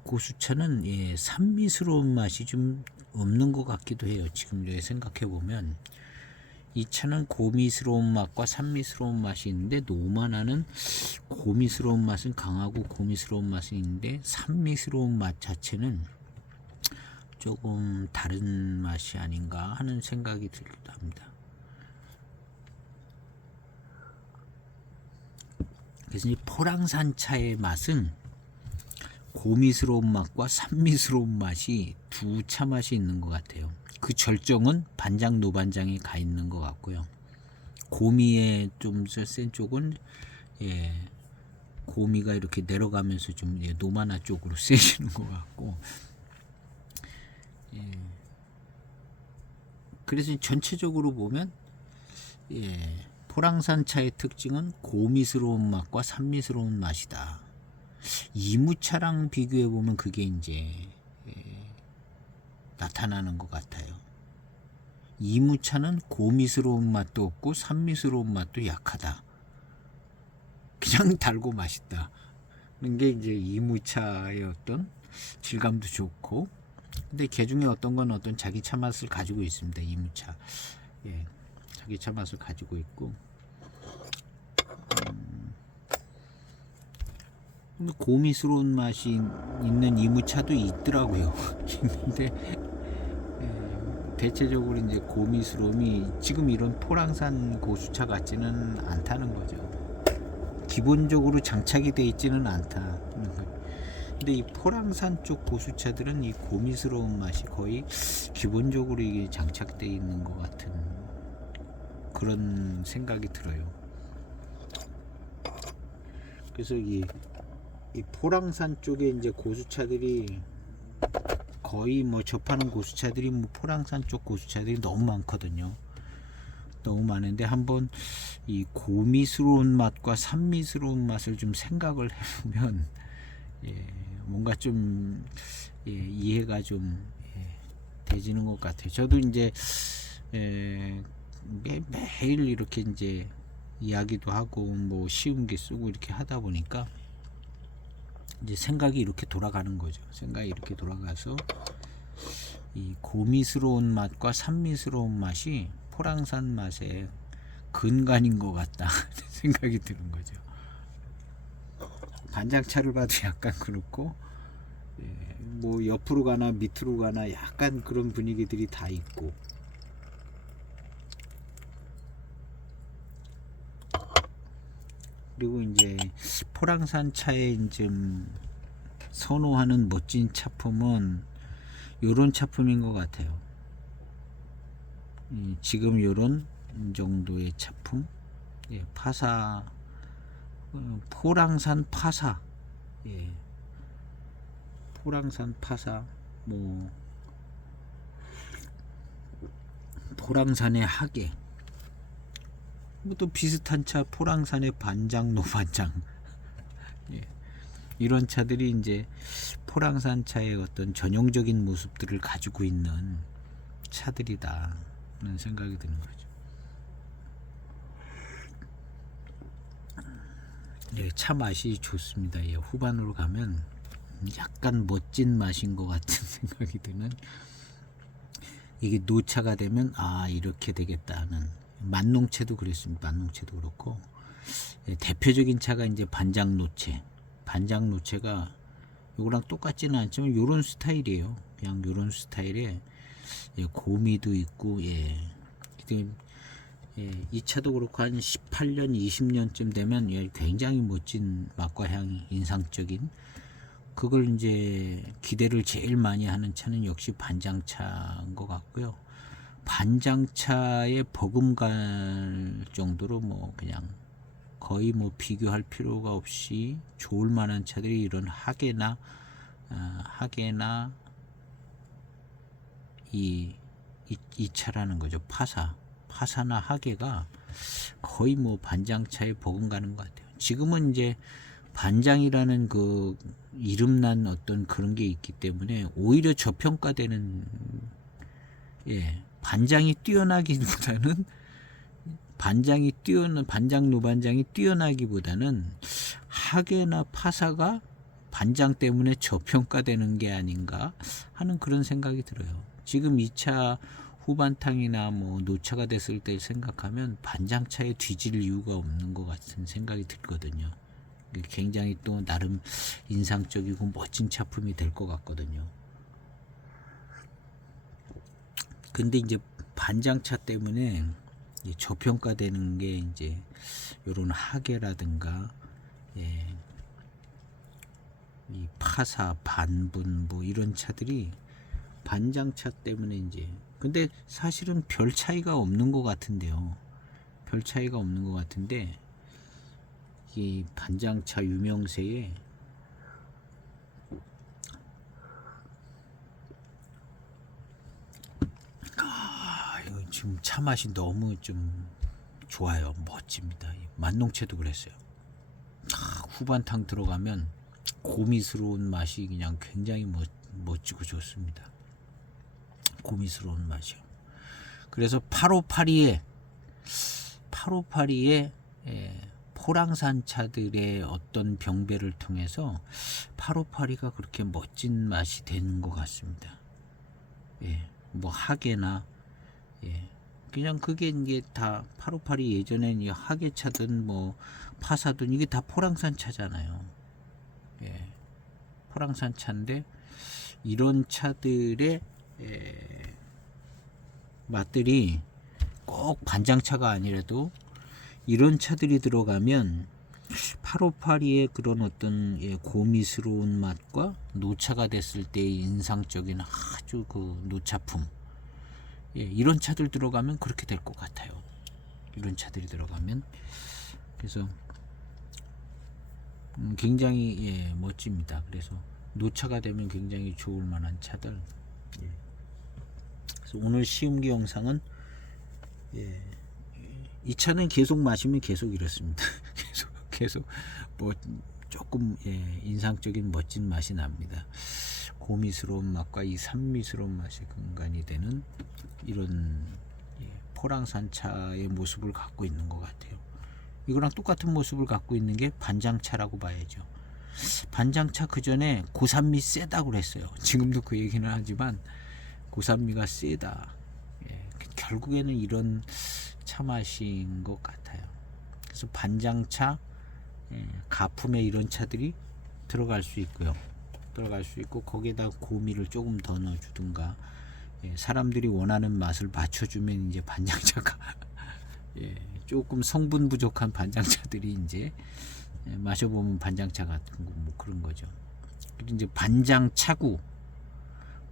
고수차는 산미스러운 맛이 좀 없는 것 같기도 해요. 지금 생각해 보면 이 차는 고미스러운 맛과 산미스러운 맛이 있는데 노마나는 고미스러운 맛은 강하고 고미스러운 맛이 있는데 산미스러운 맛 자체는 조금 다른 맛이 아닌가 하는 생각이 들기도 합니다. 그래서 이 포랑산 차의 맛은 고미스러운 맛과 산미스러운 맛이 두 차 맛이 있는 것 같아요. 그 절정은 반장 노반장에 가 있는 것 같고요. 고미의 좀 센 쪽은 고미가 이렇게 내려가면서 좀 노마나 쪽으로 세지는 것 같고, 그래서 전체적으로 보면 포랑산 차의 특징은 고미스러운 맛과 산미스러운 맛이다. 이무차랑 비교해 보면 그게 이제 나타나는 것 같아요. 이무차는 고미스러운 맛도 없고 산미스러운 맛도 약하다. 그냥 달고 맛있다. 이게 이제 이무차의 어떤 질감도 좋고, 근데 개 중에 어떤 건 어떤 자기 차 맛을 가지고 있습니다. 이무차, 자기 차 맛을 가지고 있고, 고미스러운 맛이 있는 이무차도 있더라고요. 있는데 대체적으로 이제 고미스러움이 지금 이런 포랑산 고수차 같지는 않다는 거죠. 기본적으로 장착이 돼 있지는 않다. 근데 이 포랑산 쪽 고수차들은 이 고미스러운 맛이 거의 기본적으로 이게 장착돼 있는 것 같은 그런 생각이 들어요. 그래서 이 포랑산 쪽에 이제 고수차들이 거의 뭐 접하는 고수차들이 뭐 포랑산 쪽 고수차들이 너무 많거든요. 너무 많은데 한번 이 고미스러운 맛과 산미스러운 맛을 좀 생각을 해보면 뭔가 좀 이해가 좀 되지는 것 같아요. 저도 이제 매일 이렇게 이제 이야기도 하고 뭐 쉬운 게 쓰고 이렇게 하다 보니까 이제 생각이 이렇게 돌아가는 거죠. 생각이 이렇게 돌아가서 이 고미스러운 맛과 산미스러운 맛이 포랑산 맛의 근간인 것 같다 생각이 드는 거죠. 반장차를 봐도 약간 그렇고, 뭐 옆으로 가나 밑으로 가나 약간 그런 분위기들이 다 있고, 그리고 이제 포랑산 차에 이제 선호하는 멋진 차품은 요런 차품인 것 같아요. 지금 요런 정도의 차품, 파사, 포랑산 파사, 포랑산 파사, 뭐 포랑산의 하계, 뭐 또 비슷한 차 포랑산의 반장 노반장 이런 차들이 이제 포랑산 차의 어떤 전형적인 모습들을 가지고 있는 차들이다 는 생각이 드는 거죠. 차 맛이 좋습니다. 후반으로 가면 약간 멋진 맛인 것 같은 생각이 드는, 이게 노차가 되면 이렇게 되겠다는, 만농채도 그랬습니다. 만농채도 그렇고, 대표적인 차가 이제 반장노채. 반장노채가 요거랑 똑같지는 않지만 요런 스타일이에요. 그냥 요런 스타일에 고미도 있고, 이 차도 그렇고 한 18년, 20년쯤 되면 굉장히 멋진 맛과 향이 인상적인, 그걸 이제 기대를 제일 많이 하는 차는 역시 반장차인 것 같고요. 반장차에 버금갈 정도로 뭐 그냥 거의 뭐 비교할 필요가 없이 좋을 만한 차들이 이런 하게나 이 차라는 거죠. 파사나 하게가 거의 뭐 반장차에 버금가는 것 같아요. 지금은 이제 반장이라는 그 이름난 어떤 그런 게 있기 때문에 오히려 저평가되는, 반장이 뛰어나기보다는 반장 노반장이 뛰어나기보다는 하게나 파사가 반장 때문에 저평가되는 게 아닌가 하는 그런 생각이 들어요. 지금 2차 후반탕이나 뭐 노차가 됐을 때 생각하면 반장차에 뒤질 이유가 없는 것 같은 생각이 들거든요. 굉장히 또 나름 인상적이고 멋진 차품이 될 것 같거든요. 근데 이제 반장차 때문에 저평가되는 게 이제 요런 하게라든가 이 파사, 반분 뭐 이런 차들이 반장차 때문에 이제, 근데 사실은 별 차이가 없는 것 같은데요. 별 차이가 없는 것 같은데 이 반장차 유명세에 이거 지금 차 맛이 너무 좀 좋아요. 멋집니다. 만농채도 그랬어요. 후반탕 들어가면 고미스러운 맛이 그냥 굉장히 멋지고 좋습니다. 고미스러운 맛이요. 그래서 8582에 포랑산 차들의 어떤 병배를 통해서 8582가 그렇게 멋진 맛이 되는 것 같습니다. 뭐 하게나 그냥 그게 이게 다 8582 예전엔 이 하게 차든 뭐 파사든 이게 다 포랑산 차잖아요. 포랑산 차인데 이런 차들의 맛들이 꼭 반장차가 아니라도 이런 차들이 들어가면 8582의 그런 어떤 고미스러운 맛과 노차가 됐을 때의 인상적인 아주 그 노차품, 이런 차들 들어가면 그렇게 될 것 같아요. 이런 차들이 들어가면. 그래서 굉장히 멋집니다. 그래서 노차가 되면 굉장히 좋을 만한 차들. 그래서 오늘 시음기 영상은 이 차는 계속 마시면 계속 이렇습니다. 계속 뭐 조금 인상적인 멋진 맛이 납니다. 고미스러운 맛과 이 산미스러운 맛이 근간이 되는 이런 포랑산 차의 모습을 갖고 있는 것 같아요. 이거랑 똑같은 모습을 갖고 있는 게 반장차라고 봐야죠. 반장차 그 전에 고산미 세다고 그랬어요. 지금도 그 얘기는 하지만 고산미가 세다. 결국에는 이런 차 맛인 것 같아요. 그래서 반장차, 가품에 이런 차들이 들어갈 수 있고요. 들어갈 수 있고 거기에다 고미를 조금 더 넣어주든가, 사람들이 원하는 맛을 맞춰주면 이제 반장차가 조금 성분 부족한 반장차들이 이제 마셔보면 반장차 같은 거 뭐 그런 거죠. 그리고 이제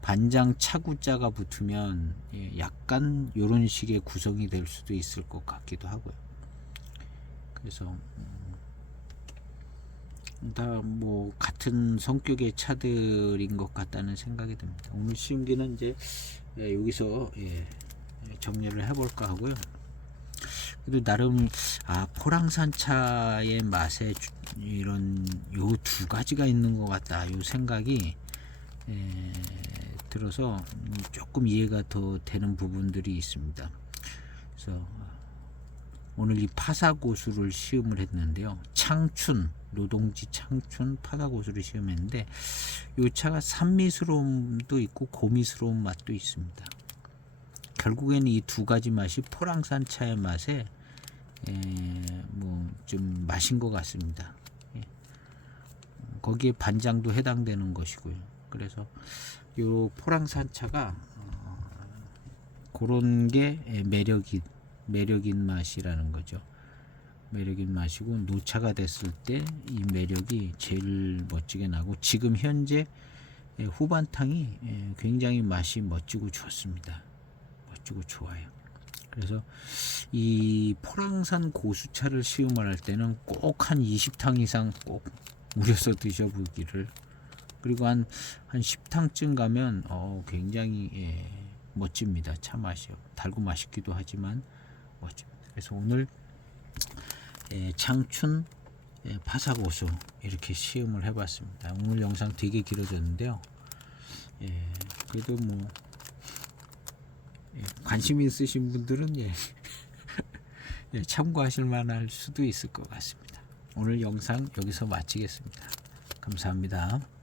반장차구자가 붙으면 약간 이런 식의 구성이 될 수도 있을 것 같기도 하고요. 그래서 다 뭐 같은 성격의 차들인 것 같다는 생각이 듭니다. 오늘 시음기는 이제 여기서 정리를 해볼까 하고요. 그래도 나름 포랑산 차의 맛에 이런 요 두 가지가 있는 것 같다, 요 생각이 들어서 조금 이해가 더 되는 부분들이 있습니다. 그래서 오늘 이 파사고수를 시음을 했는데요. 노동지 창춘 파사고수를 시음했는데 이 차가 산미스러움도 있고 고미스러운 맛도 있습니다. 결국에는 이 두 가지 맛이 포랑산 차의 맛에 뭐 좀 맛인 것 같습니다. 거기에 반장도 해당되는 것이고요. 그래서 요 포랑산 차가 그런 게 매력이 매력인 맛이라는 거죠. 매력인 맛이고 노차가 됐을 때 이 매력이 제일 멋지게 나고 지금 현재 후반탕이 굉장히 맛이 멋지고 좋습니다. 멋지고 좋아요. 그래서 이 포랑산 고수차를 시음을 할 때는 꼭 한 20탕 이상 꼭 우려서 드셔보기를. 그리고 한 10탕쯤 가면 굉장히 멋집니다. 차 맛이요. 달고 맛있기도 하지만 멋집니다. 그래서 오늘 장춘 파사고수 이렇게 시음을 해봤습니다. 오늘 영상 되게 길어졌는데요. 그래도 뭐 관심 있으신 분들은 참고하실 만할 수도 있을 것 같습니다. 오늘 영상 여기서 마치겠습니다. 감사합니다.